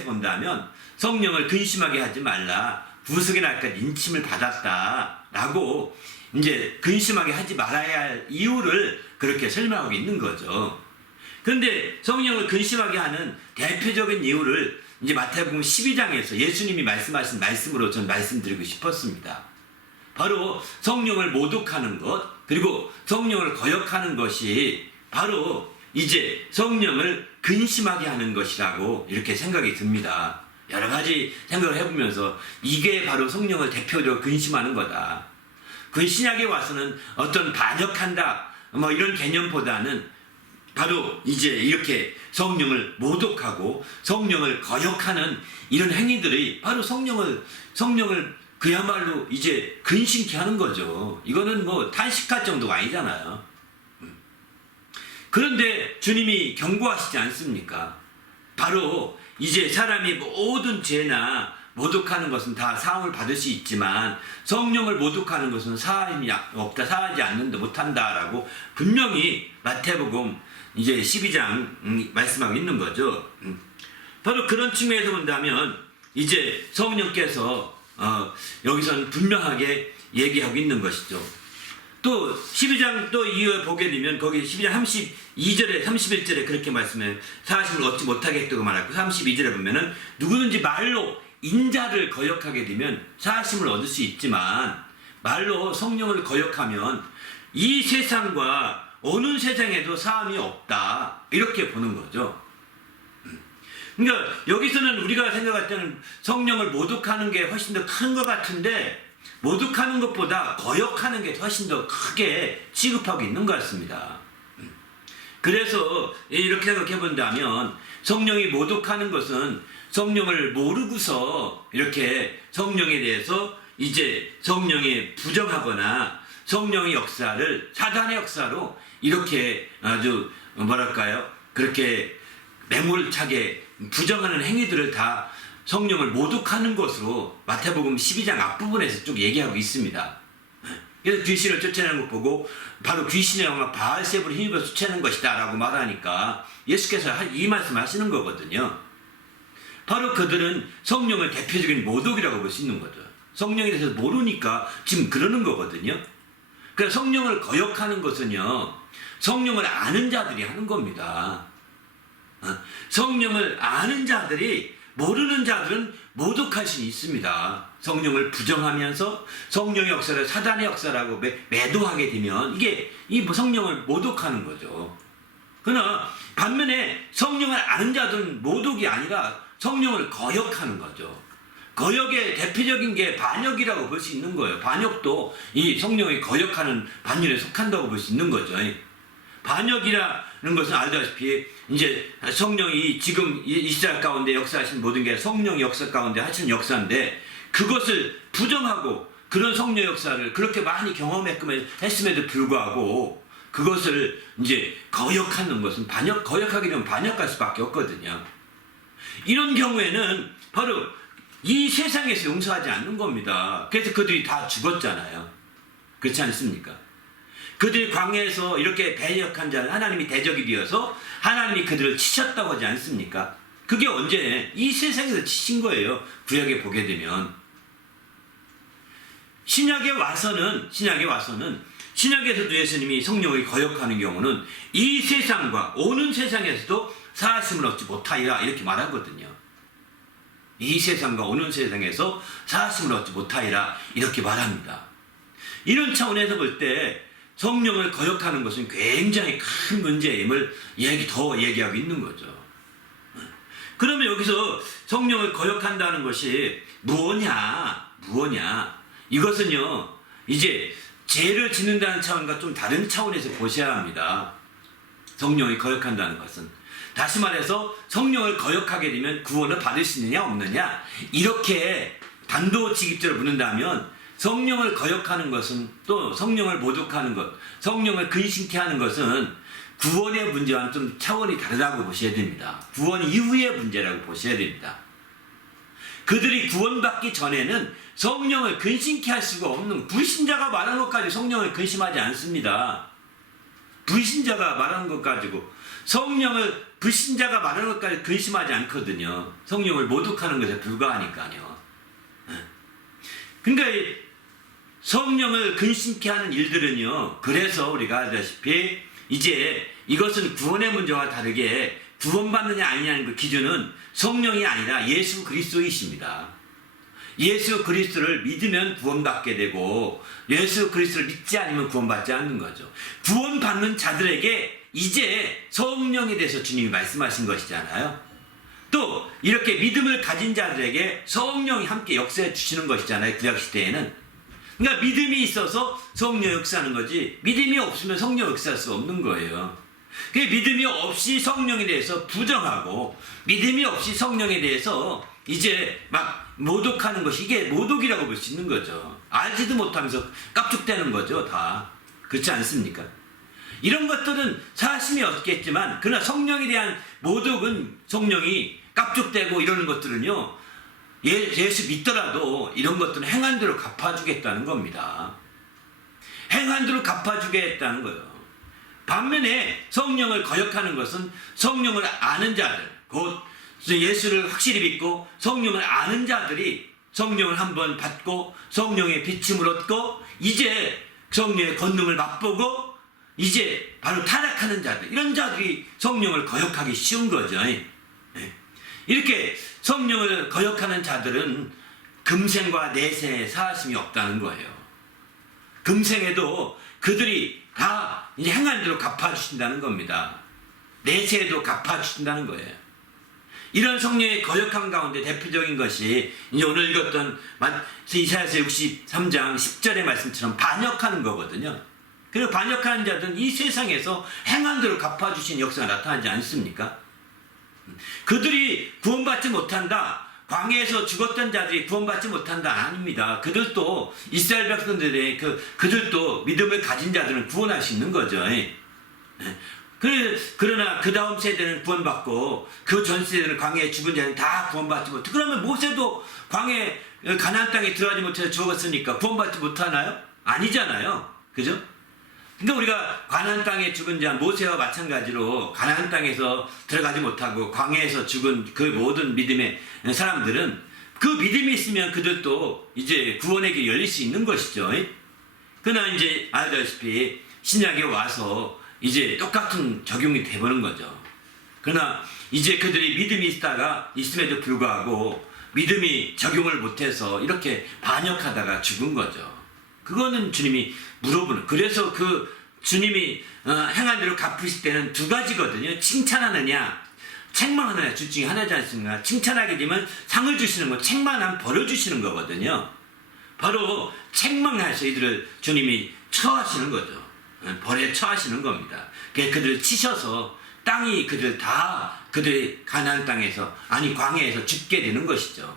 본다면 성령을 근심하게 하지 말라. 구속의 날까지 인침을 받았다라고 이제 근심하게 하지 말아야 할 이유를 그렇게 설명하고 있는 거죠. 그런데 성령을 근심하게 하는 대표적인 이유를 이제 마태복음 12장에서 예수님이 말씀하신 말씀으로 전 말씀드리고 싶었습니다. 바로 성령을 모독하는 것, 그리고 성령을 거역하는 것이 바로 이제 성령을 근심하게 하는 것이라고 이렇게 생각이 듭니다. 여러 가지 생각을 해보면서 이게 바로 성령을 대표적으로 근심하는 거다. 그 신약에 와서는 어떤 반역한다 이런 개념보다는 바로 이제 이렇게 성령을 모독하고 성령을 거역하는 이런 행위들이 바로 성령을 그야말로 이제 근심케 하는 거죠. 이거는 탄식할 정도가 아니잖아요. 그런데 주님이 경고하시지 않습니까? 바로 이제 사람이 모든 죄나 모독하는 것은 다 사함을 받을 수 있지만 성령을 모독하는 것은 사함이 없다, 사하지 않는다, 못한다라고 분명히 마태복음 이제 12장 말씀하고 있는 거죠. 바로 그런 측면에서 본다면 이제 성령께서 여기서는 분명하게 얘기하고 있는 것이죠. 또 12장 또 이후에 보게 되면 거기 12장 32절에 31절에 그렇게 말씀해 사심을 얻지 못하게 했다고 말하고 32절에 보면은 누구든지 말로 인자를 거역하게 되면 사심을 얻을 수 있지만 말로 성령을 거역하면 이 세상과 어느 세상에도 사함이 없다 이렇게 보는 거죠. 그러니까 여기서는 우리가 생각할 때는 성령을 모독하는 게 훨씬 더 큰 것 같은데 모독하는 것보다 거역하는 게 훨씬 더 크게 취급하고 있는 것 같습니다. 그래서 이렇게 생각해 본다면 성령이 모독하는 것은 성령을 모르고서 이렇게 성령에 대해서 이제 성령에 부정하거나 성령의 역사를 사단의 역사로 이렇게 아주 그렇게 매몰차게 부정하는 행위들을 다 성령을 모독하는 것으로 마태복음 12장 앞부분에서 쭉 얘기하고 있습니다. 그래서 귀신을 쫓아내는 것 보고 바로 귀신의 영화 바알세불을 힘입어 쫓아내는 것이다 라고 말하니까 예수께서 이 말씀 하시는 거거든요. 바로 그들은 성령을 대표적인 모독이라고 볼 수 있는 거죠. 성령에 대해서 모르니까 지금 그러는 거거든요. 그러니까 성령을 거역하는 것은요, 성령을 아는 자들이 하는 겁니다. 성령을 아는 자들이, 모르는 자들은 모독할 수 있습니다. 성령을 부정하면서 성령의 역사를 사단의 역사라고 매도하게 되면 이게 이 성령을 모독하는 거죠. 그러나 반면에 성령을 아는 자들은 모독이 아니라 성령을 거역하는 거죠. 거역의 대표적인 게 반역이라고 볼 수 있는 거예요. 반역도 이 성령이 거역하는 반열에 속한다고 볼 수 있는 거죠. 반역이라는 것은 알다시피 이제 성령이 지금 이스라엘 가운데 역사하신 모든 게 성령 역사 가운데 하시는 역사인데 그것을 부정하고 그런 성령 역사를 그렇게 많이 경험했음에도 불구하고 그것을 이제 거역하는 것은 거역하게 되면 반역할 수밖에 없거든요. 이런 경우에는 바로 이 세상에서 용서하지 않는 겁니다. 그래서 그들이 다 죽었잖아요. 그렇지 않습니까? 그들이 광야에서 이렇게 배역한 자는 하나님이 대적이 되어서 하나님이 그들을 치셨다고 하지 않습니까? 그게 언제? 이 세상에서 치신 거예요. 구약에 보게 되면. 신약에 와서는 신약에서도 예수님이 성령을 거역하는 경우는 이 세상과 오는 세상에서도 사하심을 얻지 못하리라 이렇게 말하거든요. 이 세상과 오는 세상에서 사하심을 얻지 못하리라 이렇게 말합니다. 이런 차원에서 볼 때 성령을 거역하는 것은 굉장히 큰 문제임을 더 얘기하고 있는 거죠. 그러면 여기서 성령을 거역한다는 것이 무엇냐? 이것은요, 이제 죄를 짓는다는 차원과 좀 다른 차원에서 보셔야 합니다. 성령을 거역한다는 것은. 다시 말해서 성령을 거역하게 되면 구원을 받을 수 있느냐 없느냐 이렇게 단도직입적으로 묻는다면 성령을 거역하는 것은 또 성령을 모독하는 것, 성령을 근심케 하는 것은 구원의 문제와는 좀 차원이 다르다고 보셔야 됩니다. 구원 이후의 문제라고 보셔야 됩니다. 그들이 구원받기 전에는 성령을 근심케 할 수가 없는, 불신자가 말하는 것 가지고 성령을 근심하지 않습니다. 불신자가 말하는 것 가지고 불신자가 말하는 것까지 근심하지 않거든요. 성령을 모독하는 것에 불과하니까요. 그러니까 성령을 근심케 하는 일들은요, 그래서 우리가 알다시피 이제 이것은 구원의 문제와 다르게 구원받느냐 아니냐는 그 기준은 성령이 아니라 예수 그리스도이십니다. 예수 그리스도를 믿으면 구원받게 되고 예수 그리스도를 믿지 않으면 구원받지 않는 거죠. 구원받는 자들에게 이제 성령에 대해서 주님이 말씀하신 것이잖아요. 또 이렇게 믿음을 가진 자들에게 성령이 함께 역사해 주시는 것이잖아요. 구약시대에는. 그러니까 믿음이 있어서 성령 역사하는 거지 믿음이 없으면 성령 역사할 수 없는 거예요. 그 믿음이 없이 성령에 대해서 부정하고 믿음이 없이 성령에 대해서 이제 막 모독하는 것이 이게 모독이라고 볼 수 있는 거죠. 알지도 못하면서 깝죽대는 거죠. 다. 그렇지 않습니까? 이런 것들은 사심이 없겠지만 그러나 성령에 대한 모독은 성령이 깝죽대고 이러는 것들은요, 예수 믿더라도 이런 것들은 행한 대로 갚아주겠다는 겁니다. 행한 대로 갚아주겠다는 거예요. 반면에 성령을 거역하는 것은 성령을 아는 자들, 곧 예수를 확실히 믿고 성령을 아는 자들이 성령을 한번 받고 성령의 비침을 얻고 이제 성령의 권능을 맛보고 이제 바로 타락하는 자들, 이런 자들이 성령을 거역하기 쉬운 거죠. 이렇게 성령을 거역하는 자들은 금생과 내세에 사하심이 없다는 거예요. 금생에도 그들이 다 이제 행한 대로 갚아주신다는 겁니다. 내세에도 갚아주신다는 거예요. 이런 성령의 거역함 가운데 대표적인 것이 이제 오늘 읽었던 이사야서 63장 10절의 말씀처럼 반역하는 거거든요. 그리고 반역하는 자들은 이 세상에서 행한 대로 갚아주신 역사가 나타나지 않습니까? 그들이 구원받지 못한다, 광야에서 죽었던 자들이 구원받지 못한다, 아닙니다. 그들도 이스라엘 백성들의 그들도 믿음을 가진 자들은 구원할 수 있는 거죠. 그러나 그 다음 세대는 구원받고 그 전 세대는 광야에 죽은 자는 다 구원받지 못해. 그러면 모세도 광야에 가나안 땅에 들어가지 못해서 죽었으니까 구원받지 못하나요? 아니잖아요. 그죠? 그러니까 우리가 가나안 땅에 죽은 자 모세와 마찬가지로 가나안 땅에서 들어가지 못하고 광야에서 죽은 그 모든 믿음의 사람들은 그 믿음이 있으면 그들도 이제 구원의 길이 열릴 수 있는 것이죠. 그러나 이제 알다시피 신약에 와서 이제 똑같은 적용이 돼버린 거죠. 그러나 이제 그들이 믿음이 있음에도 불구하고 믿음이 적용을 못해서 이렇게 반역하다가 죽은 거죠. 그거는 주님이 물어보는, 그래서 그 주님이 행한 대로 갚으실 때는 두 가지거든요. 칭찬하느냐 책망하느냐, 둘 중에 하나지 않습니까? 칭찬하게 되면 상을 주시는 거, 책망하면 벌을 주시는 거거든요. 바로 책망해서 이들을 주님이 처하시는 거죠. 벌에 처하시는 겁니다. 그들을 치셔서 땅이 그들이 가나안 땅에서, 아니 광야에서 죽게 되는 것이죠.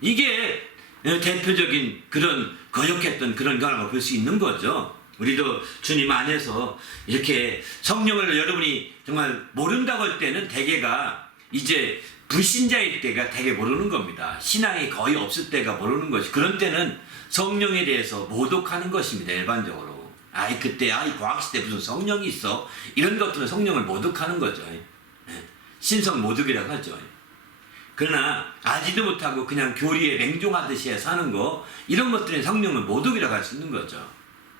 이게 대표적인 그런 거역했던 그런 경험을 볼 수 있는 거죠. 우리도 주님 안에서 이렇게 성령을 여러분이 정말 모른다고 할 때는 대개가 이제 불신자일 때가 되게 모르는 겁니다. 신앙이 거의 없을 때가 모르는 것이. 그런 때는 성령에 대해서 모독하는 것입니다. 일반적으로. 아이 그때 아이 과학시대 무슨 성령이 있어. 이런 것들은 성령을 모독하는 거죠. 신성 모독이라고 하죠. 그러나 알지도 못하고 그냥 교리에 맹종하듯이 사는 거 이런 것들은 성령을 모독이라고 할 수 있는 거죠.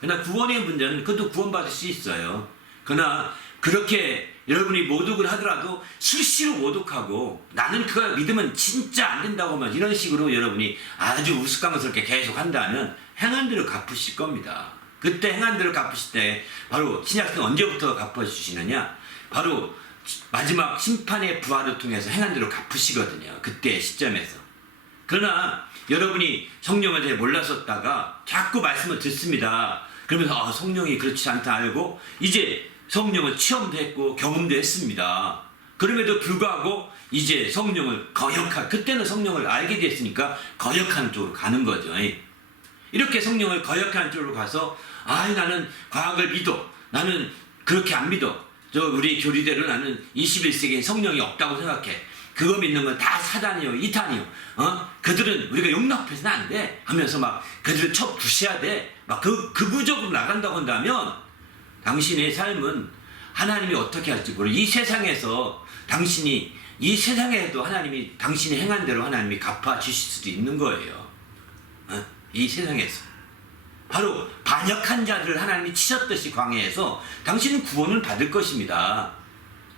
그러나 구원의 문제는 그것도 구원받을 수 있어요. 그러나 그렇게 여러분이 모독을 하더라도 수시로 모독하고 나는 그걸 믿으면 진짜 안 된다고 하면 이런 식으로 여러분이 아주 우스꽝스럽게 계속 한다면 행한 대로 갚으실 겁니다. 그때 행한 대로 갚으실 때 바로 신약성 언제부터 갚아주시느냐? 바로 마지막 심판의 부활을 통해서 행한 대로 갚으시거든요. 그때 시점에서. 그러나 여러분이 성령에 대해 몰랐었다가 자꾸 말씀을 듣습니다. 그러면서 성령이 그렇지 않다 알고 이제 성령을 체험도 했고 경험도 했습니다. 그럼에도 불구하고 이제 성령을 그때는 성령을 알게 됐으니까 거역하는 쪽으로 가는 거죠. 이렇게 성령을 거역하는 쪽으로 가서 나는 과학을 믿어. 나는 그렇게 안 믿어. 우리 교리대로 나는 21세기에 성령이 없다고 생각해. 그거 믿는 건 다 사단이요, 이탄이요. 그들은 우리가 용납해서는 안 돼. 하면서 막 그들을 부셔야 돼. 막 극우적으로 나간다고 한다면 당신의 삶은 하나님이 어떻게 할지 모르고 이 세상에서 이 세상에도 하나님이 당신이 행한 대로 하나님이 갚아 주실 수도 있는 거예요. 이 세상에서. 바로 반역한 자들을 하나님이 치셨듯이 광야에서 당신은 구원을 받을 것입니다.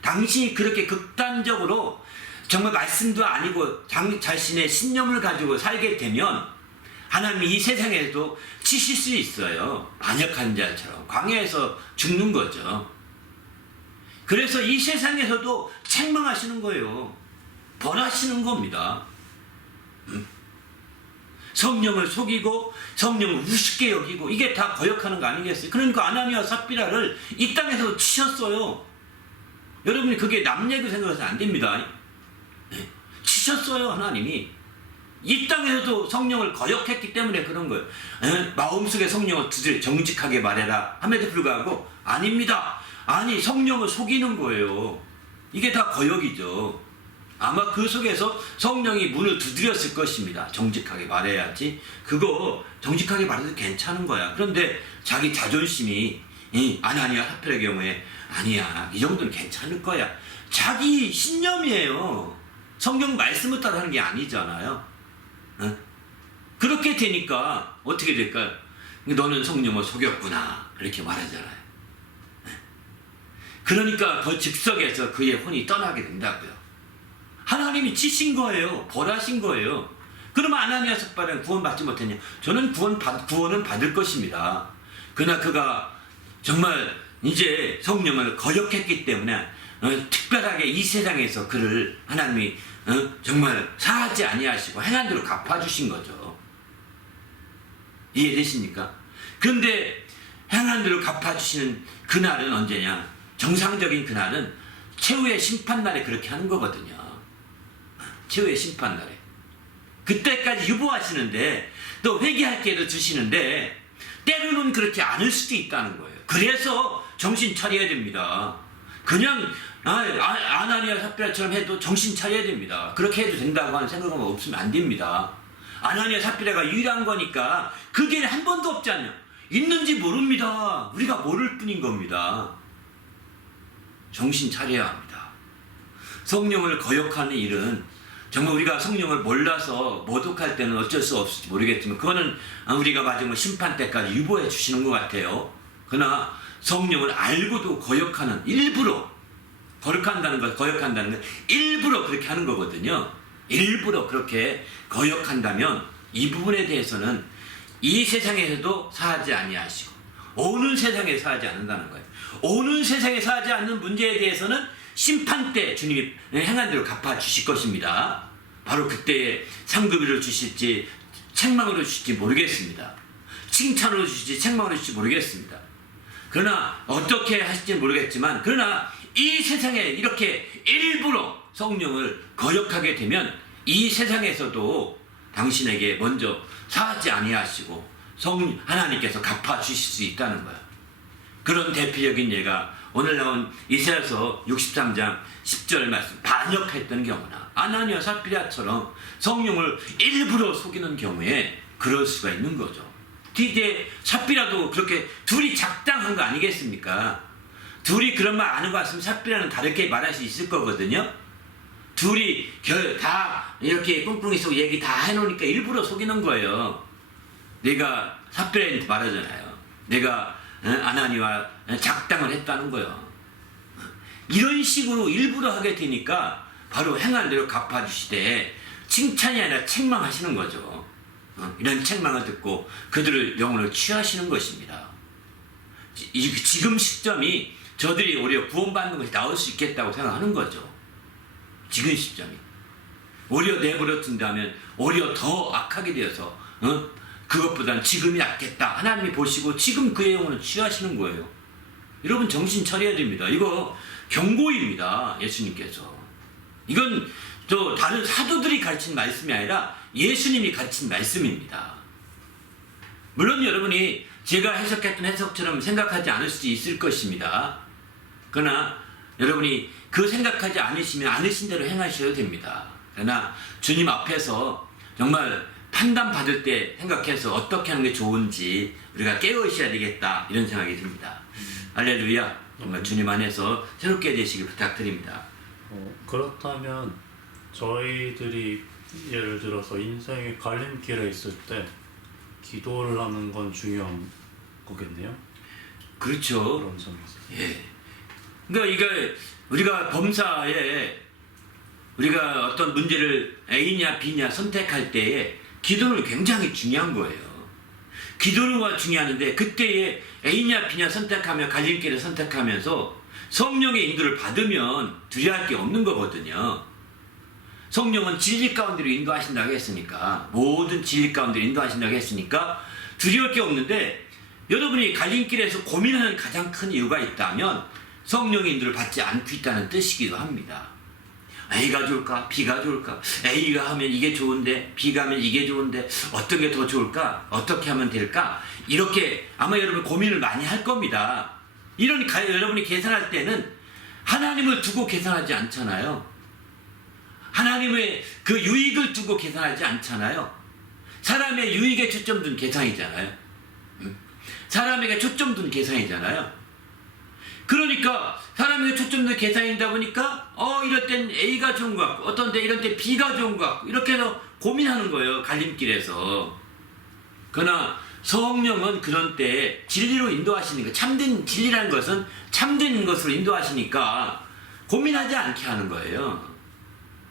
당신이 그렇게 극단적으로 정말 말씀도 아니고 자신의 신념을 가지고 살게 되면 하나님이 이 세상에도 치실 수 있어요. 반역한 자처럼 광야에서 죽는 거죠. 그래서 이 세상에서도 책망하시는 거예요. 벌하시는 겁니다. 성령을 속이고 성령을 우습게 여기고 이게 다 거역하는 거 아니겠어요? 그러니까 아나니아와 삽비라를 이 땅에서 치셨어요. 여러분이 그게 남 얘기 생각해서는 안 됩니다. 치셨어요. 하나님이. 이 땅에서도 성령을 거역했기 때문에 그런 거예요. 마음속에 성령을 정직하게 말해라 함에도 불구하고 아닙니다. 아니 성령을 속이는 거예요. 이게 다 거역이죠. 아마 그 속에서 성령이 문을 두드렸을 것입니다. 정직하게 말해야지. 그거 정직하게 말해도 괜찮은 거야. 그런데 자기 자존심이 아나니아 삽비라의 경우에 아니야 이 정도는 괜찮을 거야. 자기 신념이에요. 성경 말씀을 따라 하는 게 아니잖아요. 그렇게 되니까 어떻게 될까요? 너는 성령을 속였구나 이렇게 말하잖아요. 그러니까 그 즉석에서 그의 혼이 떠나게 된다고요. 하나님이 치신 거예요. 벌하신 거예요. 그러면 아나니아 삽비라는 구원받지 못했냐? 저는 구원은 받을 것입니다. 그러나 그가 정말 이제 성령을 거역했기 때문에 특별하게 이 세상에서 그를 하나님이 정말 사하지 아니하시고 행한 대로 갚아주신 거죠. 이해되십니까? 그런데 행한 대로 갚아주시는 그날은 언제냐? 정상적인 그날은 최후의 심판날에 그렇게 하는 거거든요. 최후의 심판날에. 그때까지 유보하시는데 또 회개할 기회도 주시는데 때로는 그렇게 않을 수도 있다는 거예요. 그래서 정신 차려야 됩니다. 그냥 아나니아 삽비라처럼 해도 정신 차려야 됩니다. 그렇게 해도 된다고 하는 생각은 없으면 안 됩니다. 아나니아 삽비라가 유일한 거니까 그게 한 번도 없잖아요. 있는지 모릅니다. 우리가 모를 뿐인 겁니다. 정신 차려야 합니다. 성령을 거역하는 일은 정말 우리가 성령을 몰라서 모독할 때는 어쩔 수 없을지 모르겠지만 그거는 우리가 마지막 심판 때까지 유보해 주시는 것 같아요. 그러나 성령을 알고도 거역하는 일부러 거역한다는 건 일부러 그렇게 하는 거거든요. 일부러 그렇게 거역한다면 이 부분에 대해서는 이 세상에서도 사하지 아니하시고 오는 세상에 사하지 않는다는 거예요. 오는 세상에 사하지 않는 문제에 대해서는 심판 때 주님이 행한 대로 갚아주실 것입니다. 바로 그때에 상급위를 주실지 책망으로 주실지 모르겠습니다. 칭찬으로 주실지 책망으로 주실지 모르겠습니다. 그러나 어떻게 하실지 모르겠지만 그러나 이 세상에 이렇게 일부러 성령을 거역하게 되면 이 세상에서도 당신에게 먼저 사하지 아니하시고 하나님께서 갚아주실 수 있다는 거예요. 그런 대표적인 예가 오늘 나온 이사야서 63장 10절 말씀 반역했던 경우나 아나니와 삽비라처럼 성령을 일부러 속이는 경우에 그럴 수가 있는 거죠. 이제 삽비라도 그렇게 둘이 작당한 거 아니겠습니까? 둘이 그런 말 아는 거 같으면 삽비라는 다르게 말할 수 있을 거거든요. 둘이 다 이렇게 꿍꿍이 속 얘기 다 해놓으니까 일부러 속이는 거예요. 내가 삽비라한테 말하잖아요. 내가 아나니와 작당을 했다는 거예요. 이런 식으로 일부러 하게 되니까 바로 행한 대로 갚아주시되 칭찬이 아니라 책망하시는 거죠. 이런 책망을 듣고 그들을 영혼을 취하시는 것입니다. 지금 시점이 저들이 오히려 구원받는 것이 나올 수 있겠다고 생각하는 거죠. 지금 시점이. 오히려 내버려 둔다면 오히려 더 악하게 되어서 그것보다는 지금이 낫겠다. 하나님이 보시고 지금 그의 영혼을 취하시는 거예요. 여러분 정신 차려야 됩니다. 이거 경고입니다. 예수님께서. 이건 저 다른 사도들이 가르친 말씀이 아니라 예수님이 가르친 말씀입니다. 물론 여러분이 제가 해석했던 해석처럼 생각하지 않을 수도 있을 것입니다. 그러나 여러분이 그 생각하지 않으시면 않으신 대로 행하셔야 됩니다. 그러나 주님 앞에서 정말 판단받을 때 생각해서 어떻게 하는 게 좋은지 우리가 깨어있어야 되겠다 이런 생각이 듭니다. 할렐루야. 정말 주님 안에서 새롭게 되시길 부탁드립니다. 그렇다면 저희들이 예를 들어서 인생의 갈림길에 있을 때 기도를 하는 건 중요한 거겠네요. 그렇죠. 그런 점에서. 예. 그러니까 이거 우리가 범사에 우리가 어떤 문제를 A냐 B냐 선택할 때에 기도는 굉장히 중요한 거예요. 기도가 중요한데 그때에 A냐 B냐 선택하며 갈림길을 선택하면서 성령의 인도를 받으면 두려워할 게 없는 거거든요. 성령은 진리 가운데로 인도하신다고 했으니까 모든 진리 가운데로 인도하신다고 했으니까 두려울 게 없는데 여러분이 갈림길에서 고민하는 가장 큰 이유가 있다면 성령의 인도를 받지 않고 있다는 뜻이기도 합니다. A가 좋을까? B가 좋을까? A가 하면 이게 좋은데 B가 하면 이게 좋은데 어떤 게 더 좋을까? 어떻게 하면 될까? 이렇게 아마 여러분 고민을 많이 할 겁니다. 여러분이 계산할 때는 하나님을 두고 계산하지 않잖아요. 하나님의 그 유익을 두고 계산하지 않잖아요. 사람의 유익에 초점 둔 계산이잖아요. 사람에게 초점 둔 계산이잖아요. 그러니까 사람에게 초점 둔 계산이다 보니까 이럴 땐 A가 좋은 것 같고 어떤 때 이럴 때 B가 좋은 것 같고 이렇게 해서 고민하는 거예요. 갈림길에서. 그러나 성령은 그런 때 진리로 인도하시니까 참된 진리라는 것은 참된 것으로 인도하시니까 고민하지 않게 하는 거예요.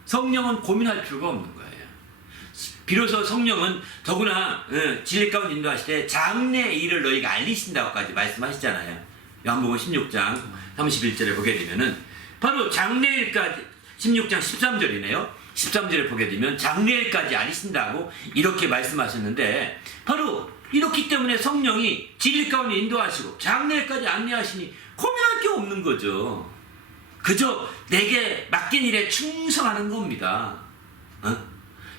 성령은 고민할 필요가 없는 거예요. 비로소 성령은 더구나 진리 가운데 인도하실 때 장래의 일을 너희가 알리신다고까지 말씀하시잖아요. 요한복음 16장 31절에 보게 되면은 바로 장래일까지 16장 13절이네요. 13절에 보게 되면 장래일까지 알리신다고 이렇게 말씀하셨는데 바로 이렇기 때문에 성령이 진리 가운데 인도하시고 장래일까지 안내하시니 고민할 게 없는 거죠. 그저 내게 맡긴 일에 충성하는 겁니다.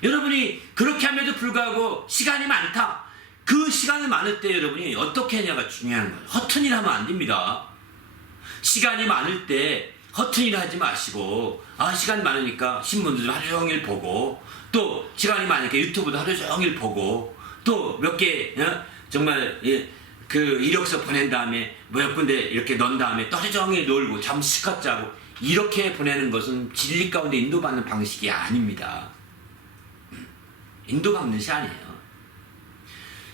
여러분이 그렇게 함에도 불구하고 시간이 많다. 그 시간이 많을 때 여러분이 어떻게 하냐가 중요한 거예요. 허튼 일 하면 안 됩니다. 시간이 많을 때 허튼 일 하지 마시고 시간이 많으니까 신문도 하루 종일 보고 또 시간이 많으니까 유튜브도 하루 종일 보고 또 몇 개 정말 그 이력서 보낸 다음에 몇 군데 이렇게 넣은 다음에 또 하루 종일 놀고 잠 실컷 자고 이렇게 보내는 것은 진리 가운데 인도받는 방식이 아닙니다. 인도받는 것이 아니에요.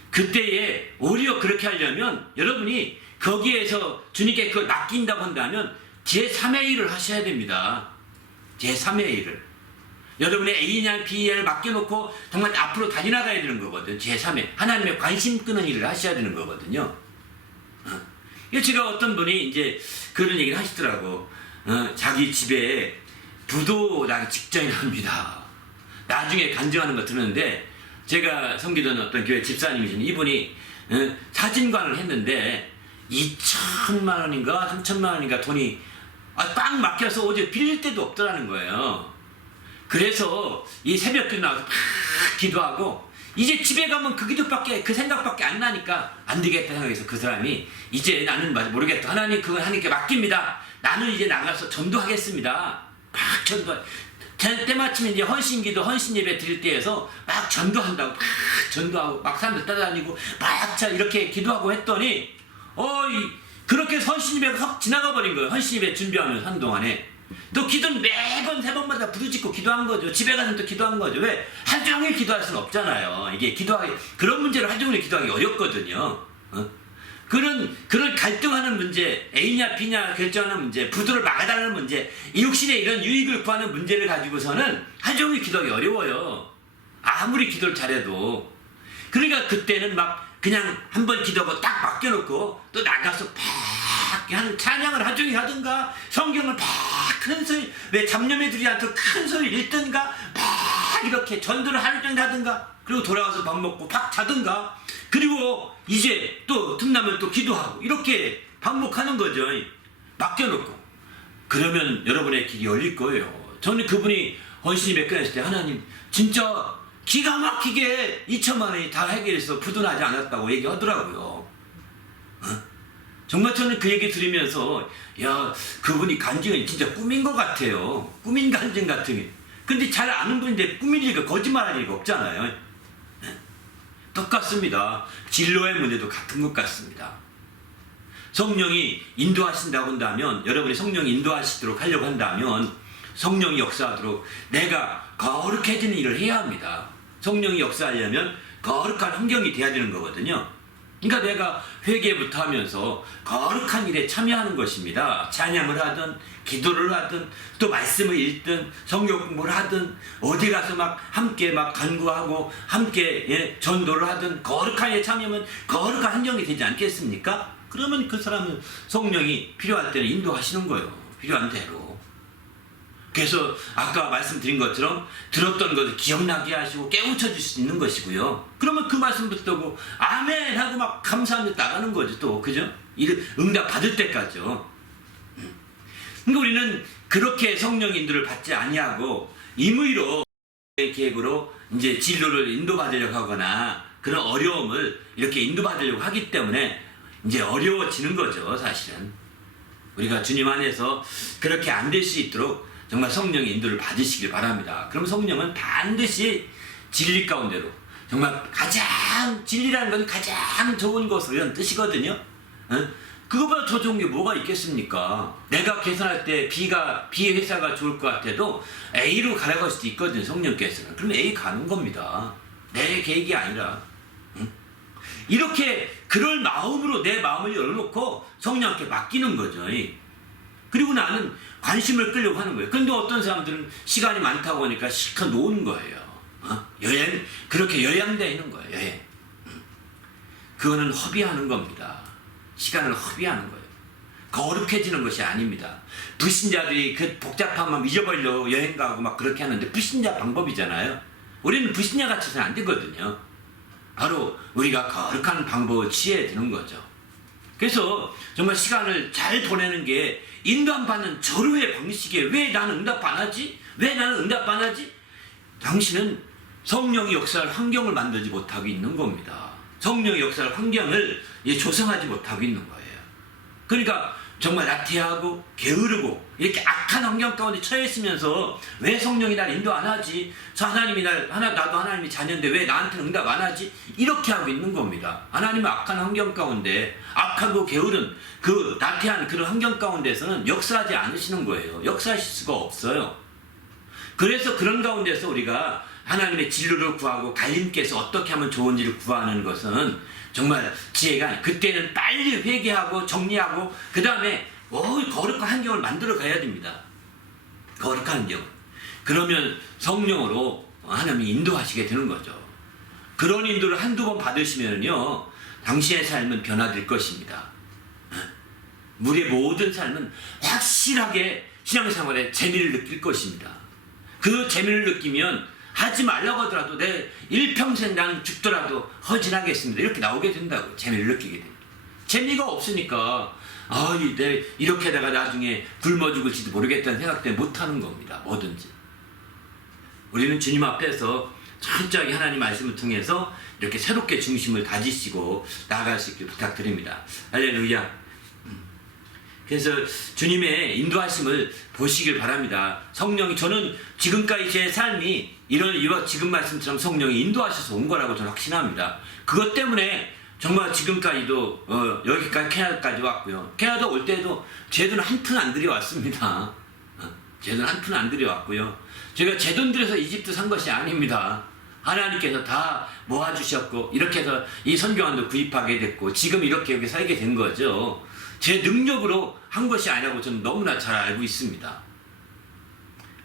그때에 오히려 그렇게 하려면 여러분이 거기에서 주님께 그걸 맡긴다고 한다면 제3의 일을 하셔야 됩니다. 제3의 일을. 여러분의 A냐 B냐를 맡겨놓고 정말 앞으로 달려나가야 되는 거거든요. 제3의 하나님의 관심 끄는 일을 하셔야 되는 거거든요. 제가 어떤 분이 이제 그런 얘기를 하시더라고. 자기 집에 부도 나기 직전이 납니다. 나중에 간증하는 거 들었는데 제가 섬기던 어떤 교회 집사님이신 이분이 사진관을 했는데 2천만 원인가 3천만 원인가 돈이 딱 막혀서 어제 빌릴 데도 없더라는 거예요. 그래서 이 새벽기도 나와서 막 기도하고 이제 집에 가면 그 기도밖에 그 생각밖에 안 나니까 안 되겠다 생각해서 그 사람이 이제 나는 모르겠다. 하나님 그건 하나님께 맡깁니다. 나는 이제 나가서 전도하겠습니다. 막 전도. 때마침 이제 헌신기도 헌신예배 드릴 때에서 막 전도한다고 막 전도하고 막 사람들 따라다니고 막 자 이렇게 기도하고 했더니 그렇게 헌신예배가 확 지나가 버린 거예요. 헌신예배 준비하면서 한동안에 또 기도는 매번 세 번마다 부르짖고 기도한 거죠. 집에 가서 또 기도한 거죠. 왜? 하루 종일 기도할 수는 없잖아요. 이게 기도하기 그런 문제를 하루 종일 기도하기 어렵거든요. 그런 갈등하는 문제, A냐 B냐 결정하는 문제, 부도를 막아달라는 문제, 육신의 이런 유익을 구하는 문제를 가지고서는 하루 종일 기도하기 어려워요. 아무리 기도를 잘해도. 그러니까 그때는 막 그냥 한번 기도하고 딱 맡겨놓고 또 나가서 막 하는 찬양을 하루 종일 하든가 성경을 막 큰 소리, 왜 잡념에 들지 않도록 큰 소리 읽든가 막 이렇게 전도를 하루 종일 하든가 그리고 돌아와서 밥 먹고 팍 자든가 그리고 이제 또 틈나면 또 기도하고 이렇게 반복하는 거죠. 맡겨놓고. 그러면 여러분의 길이 열릴 거예요. 저는 그분이 헌신이 매끈했을 때 하나님 진짜 기가 막히게 2천만 원이 다 해결해서 부도나지 않았다고 얘기하더라고요. 정말 저는 그 얘기 들으면서 야 그분이 간증은 진짜 꿈인 것 같아요. 꿈인 간증 같은 게. 근데 잘 아는 분인데 꿈이니까 거짓말할 리가 없잖아요. 똑같습니다. 진로의 문제도 같은 것 같습니다. 성령이 인도하신다고 한다면 여러분이 성령이 인도하시도록 하려고 한다면 성령이 역사하도록 내가 거룩해지는 일을 해야 합니다. 성령이 역사하려면 거룩한 환경이 돼야 되는 거거든요. 그러니까 내가 회개부터 하면서 거룩한 일에 참여하는 것입니다. 찬양을 하든 기도를 하든 또 말씀을 읽든 성경 공부를 하든 어디 가서 막 함께 막 간구하고 함께 전도를 하든 거룩한 일에 참여하면 거룩한 환경이 되지 않겠습니까? 그러면 그 사람은 성령이 필요할 때는 인도하시는 거예요. 필요한 대로. 그래서 아까 말씀드린 것처럼 들었던 것을 기억나게 하시고 깨우쳐 줄 수 있는 것이고요. 그러면 그 말씀 듣고 아멘 하고 막 감사하며 나가는 거죠. 또 그죠? 응답 받을 때까지요. 그러니까 우리는 그렇게 성령 인도를 받지 아니하고 임의로 계획으로 이제 진로를 인도받으려고 하거나 그런 어려움을 이렇게 인도받으려고 하기 때문에 이제 어려워지는 거죠. 사실은 우리가 주님 안에서 그렇게 안 될 수 있도록 정말 성령의 인도를 받으시길 바랍니다. 그럼 성령은 반드시 진리 가운데로 정말 가장 진리라는 건 가장 좋은 것으로 이런 뜻이거든요. 그거보다 더 좋은 게 뭐가 있겠습니까? 내가 계산할 때 B 회사가 좋을 것 같아도 A로 가라갈 수도 있거든요. 성령께서는. 그럼 A 가는 겁니다. 내 계획이 아니라. 이렇게 그럴 마음으로 내 마음을 열어놓고 성령께 맡기는 거죠. 그리고 나는 관심을 끌려고 하는 거예요. 근데 어떤 사람들은 시간이 많다고 하니까 실컷 노는 거예요. 여행, 그렇게 여행되어 있는 거예요. 여행. 그거는 허비하는 겁니다. 시간을 허비하는 거예요. 거룩해지는 것이 아닙니다. 불신자들이 그 복잡함만 잊어버리려고 여행 가고 막 그렇게 하는데 불신자 방법이잖아요. 우리는 불신자 같아서는 안 되거든요. 바로 우리가 거룩한 방법을 취해야 되는 거죠. 그래서 정말 시간을 잘 보내는 게 인도함 받는 절호의 방식이에요. 왜 나는 응답 안 하지? 왜 나는 응답 안 하지? 당신은 성령의 역사할 환경을 만들지 못하고 있는 겁니다. 성령의 역사할 환경을 조성하지 못하고 있는 거예요. 그러니까 정말 나태하고 게으르고 이렇게 악한 환경 가운데 처해 있으면서 왜 성령이 날 인도 안 하지? 나도 하나님이 자녀인데 왜 나한테 응답 안 하지? 이렇게 하고 있는 겁니다. 하나님은 악한 환경 가운데 악하고 게으른 그 나태한 그런 환경 가운데서는 역사하지 않으시는 거예요. 역사하실 수가 없어요. 그래서 그런 가운데서 우리가 하나님의 진로를 구하고 갈림께서 어떻게 하면 좋은지를 구하는 것은 정말 지혜가 아니에요. 그때는 빨리 회개하고 정리하고 그 다음에 거룩한 환경을 만들어 가야 됩니다. 거룩한 환경. 그러면 성령으로 하나님이 인도하시게 되는 거죠. 그런 인도를 한두 번 받으시면요 당신의 삶은 변화될 것입니다. 우리의 모든 삶은 확실하게 신앙생활에 재미를 느낄 것입니다. 그 재미를 느끼면 하지 말라고 하더라도 내 일평생 나는 죽더라도 허진하겠습니다. 이렇게 나오게 된다고. 재미를 느끼게 됩니다. 재미가 없으니까 내 이렇게 내가 나중에 굶어 죽을지도 모르겠다는 생각 때문에 못하는 겁니다. 뭐든지. 우리는 주님 앞에서 철저하게 하나님 말씀을 통해서 이렇게 새롭게 중심을 다지시고 나아갈 수 있길 부탁드립니다. 할렐루야. 그래서 주님의 인도하심을 보시길 바랍니다. 성령이, 저는 지금까지 제 삶이 이와 지금 말씀처럼 성령이 인도하셔서 온 거라고 저는 확신합니다. 그것 때문에 정말 지금까지도 여기까지 캐나다까지 왔고요. 캐나다 올 때도 제 돈 한 푼 안 들여왔습니다. 제 돈 한 푼 안 들여왔고요. 제가 제 돈 들여서 이집트 산 것이 아닙니다. 하나님께서 다 모아주셨고 이렇게 해서 이 선교관도 구입하게 됐고 지금 이렇게 여기 살게 된 거죠. 제 능력으로 한 것이 아니라고 저는 너무나 잘 알고 있습니다.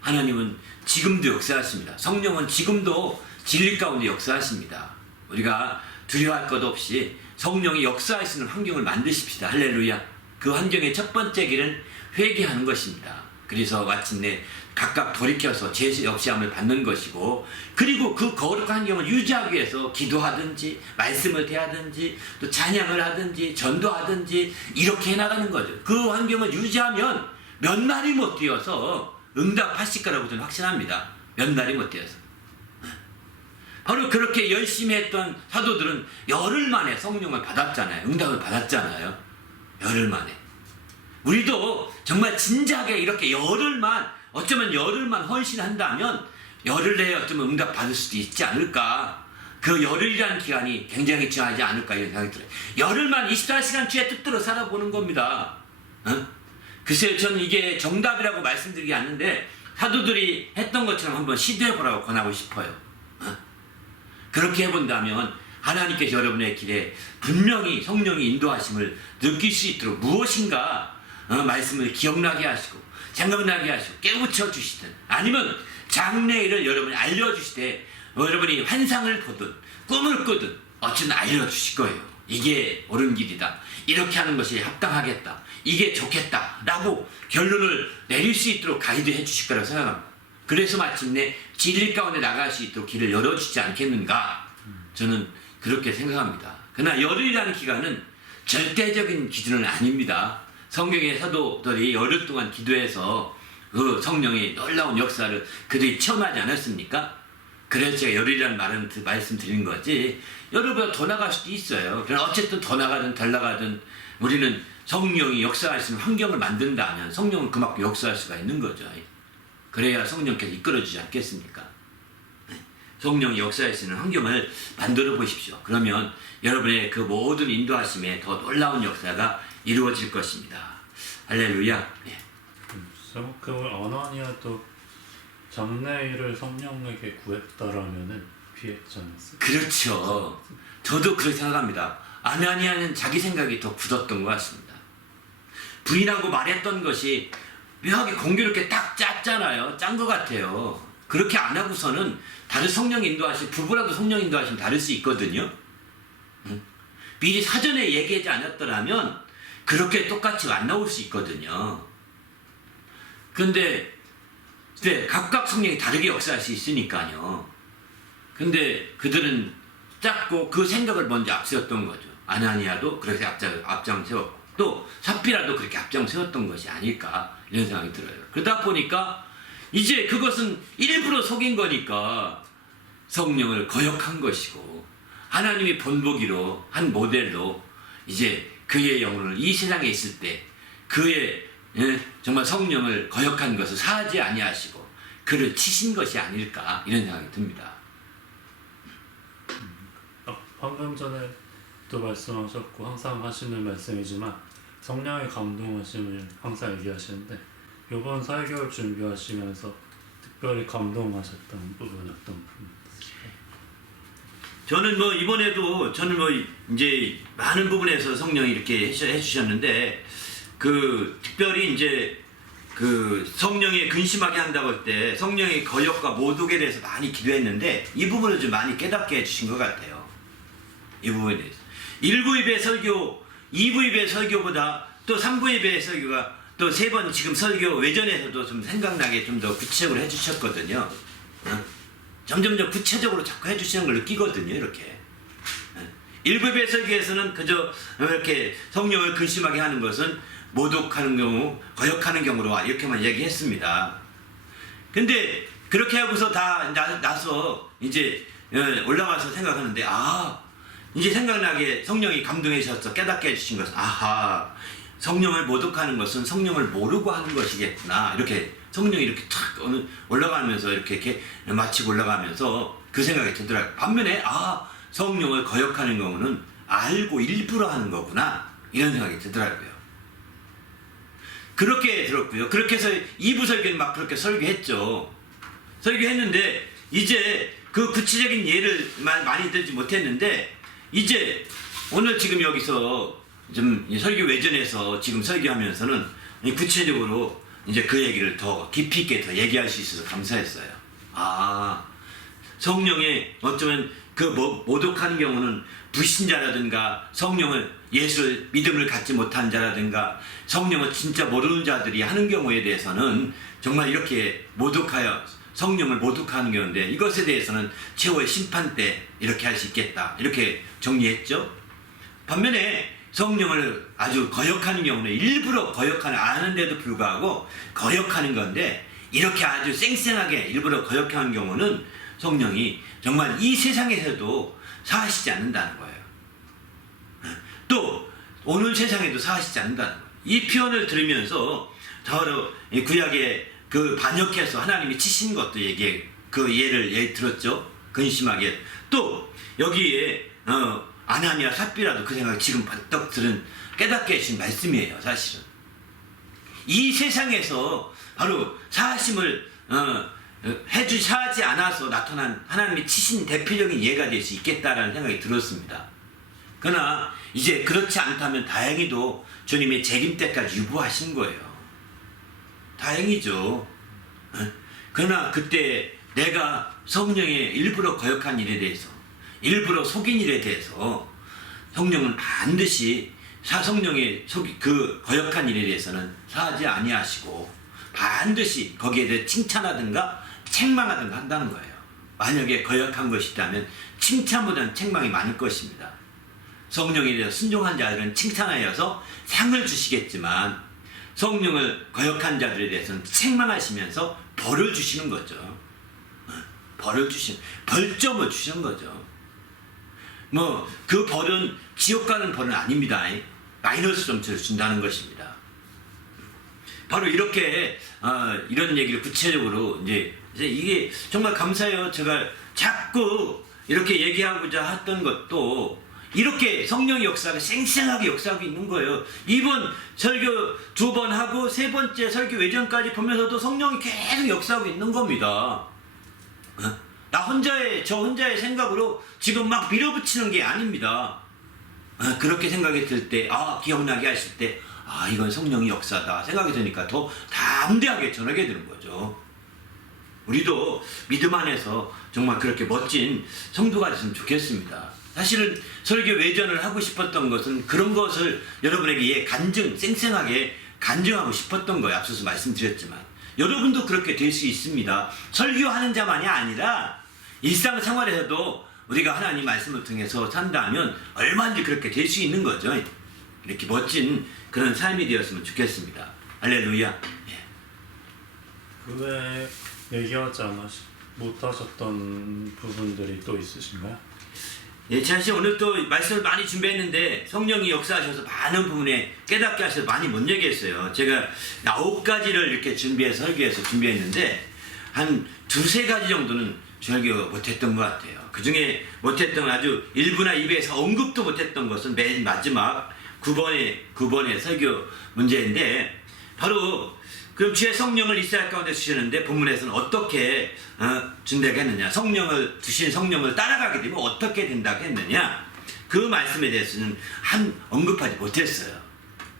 하나님은 지금도 역사하십니다. 성령은 지금도 진리 가운데 역사하십니다. 우리가 두려워할 것 없이 성령이 역사하시는 환경을 만드십시다. 할렐루야. 그 환경의 첫 번째 길은 회개하는 것입니다. 그래서 마침내 각각 돌이켜서 제 역시함을 받는 것이고, 그리고 그 거룩한 환경을 유지하기 위해서 기도하든지 말씀을 대하든지 또 찬양을 하든지 전도하든지 이렇게 해나가는 거죠. 그 환경을 유지하면 몇 날이 못 뛰어서 응답하실 거라고 저는 확신합니다. 몇 날이 못 뛰어서. 바로 그렇게 열심히 했던 사도들은 열흘 만에 성령을 받았잖아요. 응답을 받았잖아요. 열흘 만에. 우리도 정말 진지하게 이렇게 열흘만, 어쩌면 열흘만 헌신한다면 열흘 내에 어쩌면 응답 받을 수도 있지 않을까. 그 열흘이라는 기간이 굉장히 중요하지 않을까 이런 생각이 들어요. 열흘만 24시간 주의 뜻대로 살아보는 겁니다. 글쎄요, 저는 이게 정답이라고 말씀드리기 않는데 사도들이 했던 것처럼 한번 시도해보라고 권하고 싶어요. 그렇게 해본다면 하나님께서 여러분의 길에 분명히 성령의 인도하심을 느낄 수 있도록 무엇인가 말씀을 기억나게 하시고 생각나게 하시고 깨우쳐 주시든, 아니면 장래일을 여러분이 알려주시되 여러분이 환상을 보든 꿈을 꾸든 어쨌든 알려주실 거예요. 이게 옳은 길이다, 이렇게 하는 것이 합당하겠다, 이게 좋겠다 라고 결론을 내릴 수 있도록 가이드해 주실 거라고 생각합니다. 그래서 마침내 진리 가운데 나갈 수 있도록 길을 열어주지 않겠는가, 저는 그렇게 생각합니다. 그러나 열흘이라는 기간은 절대적인 기준은 아닙니다. 성경의 사도들이 열흘 동안 기도해서 그 성령의 놀라운 역사를 그들이 체험하지 않았습니까? 그래서 제가 열흘이라는 말씀 드리는 거지, 열흘보다 더 나갈 수도 있어요. 그러나 어쨌든 더 나가든 덜 나가든 우리는 성령이 역사할 수 있는 환경을 만든다면 성령은 그만큼 역사할 수가 있는 거죠. 그래야 성령께서 이끌어주지 않겠습니까? 성령이 역사할 수 있는 환경을 만들어 보십시오. 그러면 여러분의 그 모든 인도하심에 더 놀라운 역사가 이루어질 것입니다. 할렐루야. 네. 그 아나니아도 장래일을 성령에게 구했다라면은 피했지 않았어요? 그렇죠. 저도 그렇게 생각합니다. 아나니아는 자기 생각이 더 굳었던 것 같습니다. 부인하고 말했던 것이 묘하게 공교롭게 딱 짰잖아요. 짠 것 같아요. 그렇게 안 하고서는 다른 성령 인도하시면, 부부라도 성령 인도하시면 다를 수 있거든요. 미리 사전에 얘기하지 않았더라면 그렇게 똑같이 안 나올 수 있거든요. 근데 네, 각각 성령이 다르게 역사할 수 있으니까요. 근데 그들은 짰고 그 생각을 먼저 앞세웠던 거죠. 아나니아도 그렇게 앞장 세웠고 또 삽비라도 그렇게 앞장 세웠던 것이 아닐까 이런 생각이 들어요. 그러다 보니까 이제 그것은 일부러 속인 거니까 성령을 거역한 것이고, 하나님이 본보기로 한 모델로 이제 그의 영혼을 이 세상에 있을 때 그의 정말 성령을 거역한 것을 사하지 아니하시고 그를 치신 것이 아닐까 이런 생각이 듭니다. 방금 전에 또 말씀하셨고 항상 하시는 말씀이지만 성령의 감동하심을 항상 얘기하시는데, 이번 4개월 준비하시면서 특별히 감동하셨던 부분이 어떤 부분이세요? 저는 뭐 이번에도 저는 뭐 이제 많은 부분에서 성령이 이렇게 해주셨는데, 그 특별히 이제 그 성령이 근심하게 한다고 할 때 성령의 거역과 모독에 대해서 많이 기도했는데 이 부분을 좀 많이 깨닫게 해주신 것 같아요. 이 부분에 대해서 1부 예배 설교, 2부 예배 설교보다 또 3부 예배 설교가 또 3번 지금 설교 외전에서도 좀 생각나게 좀 더 구체적으로 해주셨거든요. 점점 더 구체적으로 자꾸 해주시는 걸 느끼거든요. 이렇게 1부 예배 설교에서는 그저 이렇게 성령을 근심하게 하는 것은 모독하는 경우, 거역하는 경우로 이렇게만 얘기했습니다. 근데 그렇게 하고서 다 나서 이제 올라가서 생각하는데 이제 생각나게 성령이 감동해 주셔서 깨닫게 해주신 것은 성령을 모독하는 것은 성령을 모르고 하는 것이겠구나. 이렇게 성령이 이렇게 탁 올라가면서 이렇게 마치고 올라가면서 그 생각이 들더라고요. 반면에 성령을 거역하는 경우는 알고 일부러 하는 거구나. 이런 생각이 들더라고요. 그렇게 들었고요. 그렇게 해서 2부 설교는 막 그렇게 설교했죠. 설교했는데 이제 그 구체적인 예를 많이 들지 못했는데 이제 오늘 지금 여기서 좀 설교 외전에서 지금 설교하면서는 구체적으로 이제 그 얘기를 더 깊이 있게 더 얘기할 수 있어서 감사했어요. 성령의 어쩌면 그 모독하는 경우는 불신자라든가 성령을 예수를 믿음을 갖지 못한 자라든가 성령을 진짜 모르는 자들이 하는 경우에 대해서는 정말 이렇게 모독하여 성령을 모독하는 경우인데 이것에 대해서는 최후의 심판 때 이렇게 할 수 있겠다. 이렇게 정리했죠. 반면에 성령을 아주 거역하는 경우는 일부러 거역하는 아는데도 불구하고 거역하는 건데 이렇게 아주 쌩쌩하게 일부러 거역하는 경우는 성령이 정말 이 세상에서도 사하시지 않는다는 거예요. 또 오는 세상에도 사하시지 않는다는 거예요. 이 표현을 들으면서 바로 구약의 그 반역해서 하나님이 치신 것도 그 예를 들었죠. 근심하게. 또 여기에 아나니아 삽비라도 그 생각이 지금 번뜩 들은 깨닫게 해주신 말씀이에요. 사실은 이 세상에서 바로 사하심을 사하지 않아서 나타난 하나님이 치신 대표적인 예가 될 수 있겠다라는 생각이 들었습니다. 그러나 이제 그렇지 않다면 다행히도 주님의 재림 때까지 유보하신 거예요. 다행이죠. 그러나 그때 내가 성령의 일부러 거역한 일에 대해서 일부러 속인 일에 대해서 성령은 반드시 성령의 그 거역한 일에 대해서는 사하지 아니하시고 반드시 거기에 대해 칭찬하든가 책망하든가 한다는 거예요. 만약에 거역한 것이 있다면 칭찬보다는 책망이 많을 것입니다. 성령에 대해서 순종한 자들은 칭찬하여서 상을 주시겠지만 성령을 거역한 자들에 대해서는 책망하시면서 벌을 주시는 거죠. 벌점을 주시는 거죠. 그 벌은 지옥 가는 벌은 아닙니다. 마이너스 점수를 준다는 것입니다. 바로 이렇게 이런 얘기를 구체적으로 이제 이게 정말 감사해요. 제가 자꾸 이렇게 얘기하고자 했던 것도 이렇게 성령의 역사가 쌩쌩하게 역사하고 있는 거예요. 이번 설교 2번 하고 3번째 설교 외전까지 보면서도 성령이 계속 역사하고 있는 겁니다. 저 혼자의 생각으로 지금 막 밀어붙이는 게 아닙니다. 그렇게 생각이 들 때, 기억나게 하실 때, 이건 성령의 역사다 생각이 드니까 더 담대하게 전하게 되는 거죠. 우리도 믿음 안에서 정말 그렇게 멋진 성도가 됐으면 좋겠습니다. 사실은 설교 외전을 하고 싶었던 것은 그런 것을 여러분에게 쌩쌩하게 간증하고 싶었던 거예요. 앞서서 말씀드렸지만 여러분도 그렇게 될 수 있습니다. 설교하는 자만이 아니라 일상생활에서도 우리가 하나님 말씀을 통해서 산다면 얼마든지 그렇게 될 수 있는 거죠. 이렇게 멋진 그런 삶이 되었으면 좋겠습니다. 할렐루야. 그 외에 얘기하지 못하셨던 부분들이 또 있으신가요? 사실 오늘 또 말씀을 많이 준비했는데 성령이 역사하셔서 많은 부분에 깨닫게 하셔서 많이 못 얘기했어요. 제가 9가지를 이렇게 설교해서 준비했는데 한 2-3가지 정도는 설교 못했던 것 같아요. 그 중에 못했던 아주 1부나 2부에서 언급도 못했던 것은 맨 마지막 9번의 설교 문제인데 바로 그럼 주의 성령을 이스라엘 가운데 주시는데 본문에서는 어떻게 준다고 했느냐, 주신 성령을 따라가게 되면 어떻게 된다고 했느냐, 그 말씀에 대해서는 언급하지 못했어요.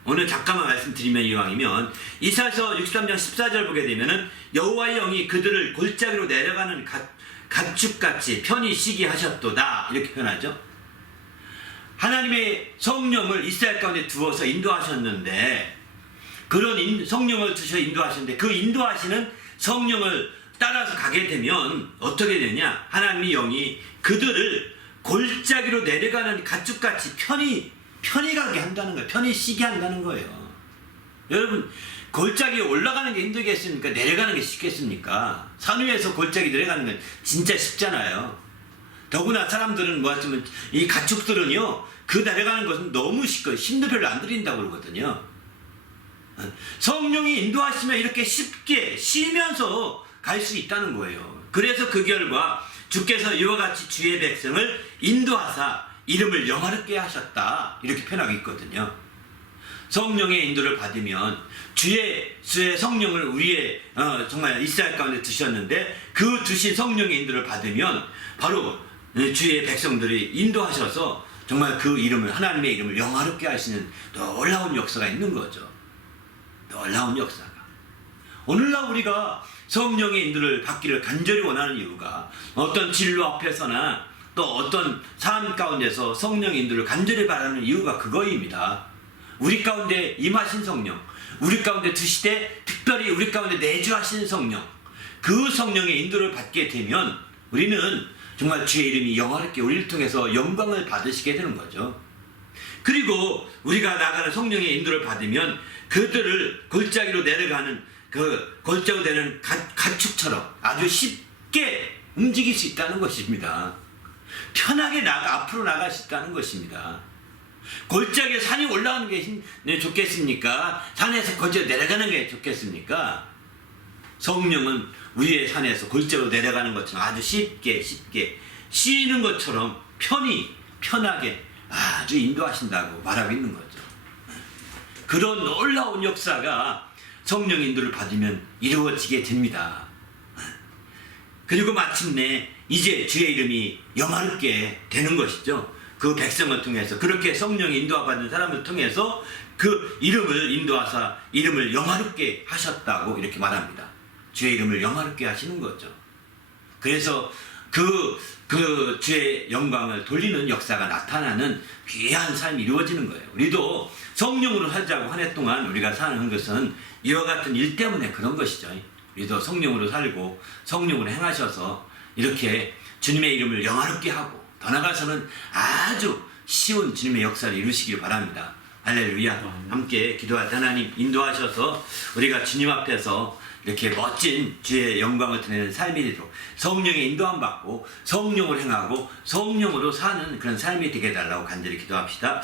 오늘 잠깐만 말씀드리면 이왕이면 이사야서 63장 14절 보게 되면은 여호와의 영이 그들을 골짜기로 내려가는 가축같이 편히 쉬게 하셨도다 이렇게 표현하죠. 하나님의 성령을 이스라엘 가운데 두어서 인도하셨는데 그런 성령을 주셔 인도하시는데 그 인도하시는 성령을 따라서 가게 되면 어떻게 되냐, 하나님의 영이 그들을 골짜기로 내려가는 가축같이 편히 가게 한다는 거예요. 편히 쉬게 한다는 거예요. 여러분 골짜기 올라가는 게 힘들겠습니까? 내려가는 게 쉽겠습니까? 산 위에서 골짜기 내려가는 건 진짜 쉽잖아요. 더구나 사람들은 뭐하지만 이 가축들은요, 그 내려가는 것은 너무 쉽고 힘도 별로 안 들인다고 그러거든요. 성령이 인도하시면 이렇게 쉽게 쉬면서 갈 수 있다는 거예요. 그래서 그 결과 주께서 이와 같이 주의 백성을 인도하사 이름을 영화롭게 하셨다, 이렇게 표현하고 있거든요. 성령의 인도를 받으면 주의 성령을 우리의 정말 이스라엘 가운데 두셨는데, 그 두신 성령의 인도를 받으면 바로 주의 백성들이 인도하셔서 정말 그 이름을, 하나님의 이름을 영화롭게 하시는 놀라운 역사가 있는 거죠. 놀라운 역사가. 오늘날 우리가 성령의 인도를 받기를 간절히 원하는 이유가, 어떤 진로 앞에서나 또 어떤 삶 가운데서 성령의 인도를 간절히 바라는 이유가 그거입니다. 우리 가운데 임하신 성령, 우리 가운데 드시되 특별히 우리 가운데 내주하신 성령, 그 성령의 인도를 받게 되면 우리는 정말 주의 이름이 영화롭게 우리를 통해서 영광을 받으시게 되는 거죠. 그리고 우리가 나가는 성령의 인도를 받으면 그들을 골짜기로 내려가는, 그 골짜기로 내려가는 가축처럼 아주 쉽게 움직일 수 있다는 것입니다. 편하게 앞으로 나갈 수 있다는 것입니다. 골짜기에 산이 올라가는 게 좋겠습니까? 산에서 골짜기로 내려가는 게 좋겠습니까? 성령은 우리의 산에서 골짜기로 내려가는 것처럼 아주 쉽게 쉬는 것처럼 편하게 아주 인도하신다고 말하고 있는 거죠. 그런 놀라운 역사가 성령 인도를 받으면 이루어지게 됩니다. 그리고 마침내 이제 주의 이름이 영화롭게 되는 것이죠. 그 백성을 통해서, 그렇게 성령의 인도받은 사람을 통해서 그 이름을 인도하사 이름을 영화롭게 하셨다고 이렇게 말합니다. 주의 이름을 영화롭게 하시는 거죠. 그래서 그 주의 영광을 돌리는 역사가 나타나는 귀한 삶이 이루어지는 거예요. 우리도 성령으로 살자고 한 해 동안 우리가 사는 것은 이와 같은 일 때문에 그런 것이죠. 우리도 성령으로 살고 성령으로 행하셔서 이렇게 주님의 이름을 영화롭게 하고, 더 나아가서는 아주 쉬운 주님의 역사를 이루시길 바랍니다. 할렐루야. 함께 기도할 때 하나님 인도하셔서 우리가 주님 앞에서 이렇게 멋진 주의 영광을 드리는 삶이 되도록 성령의 인도함 받고 성령으로 행하고 성령으로 사는 그런 삶이 되게 해달라고 간절히 기도합시다.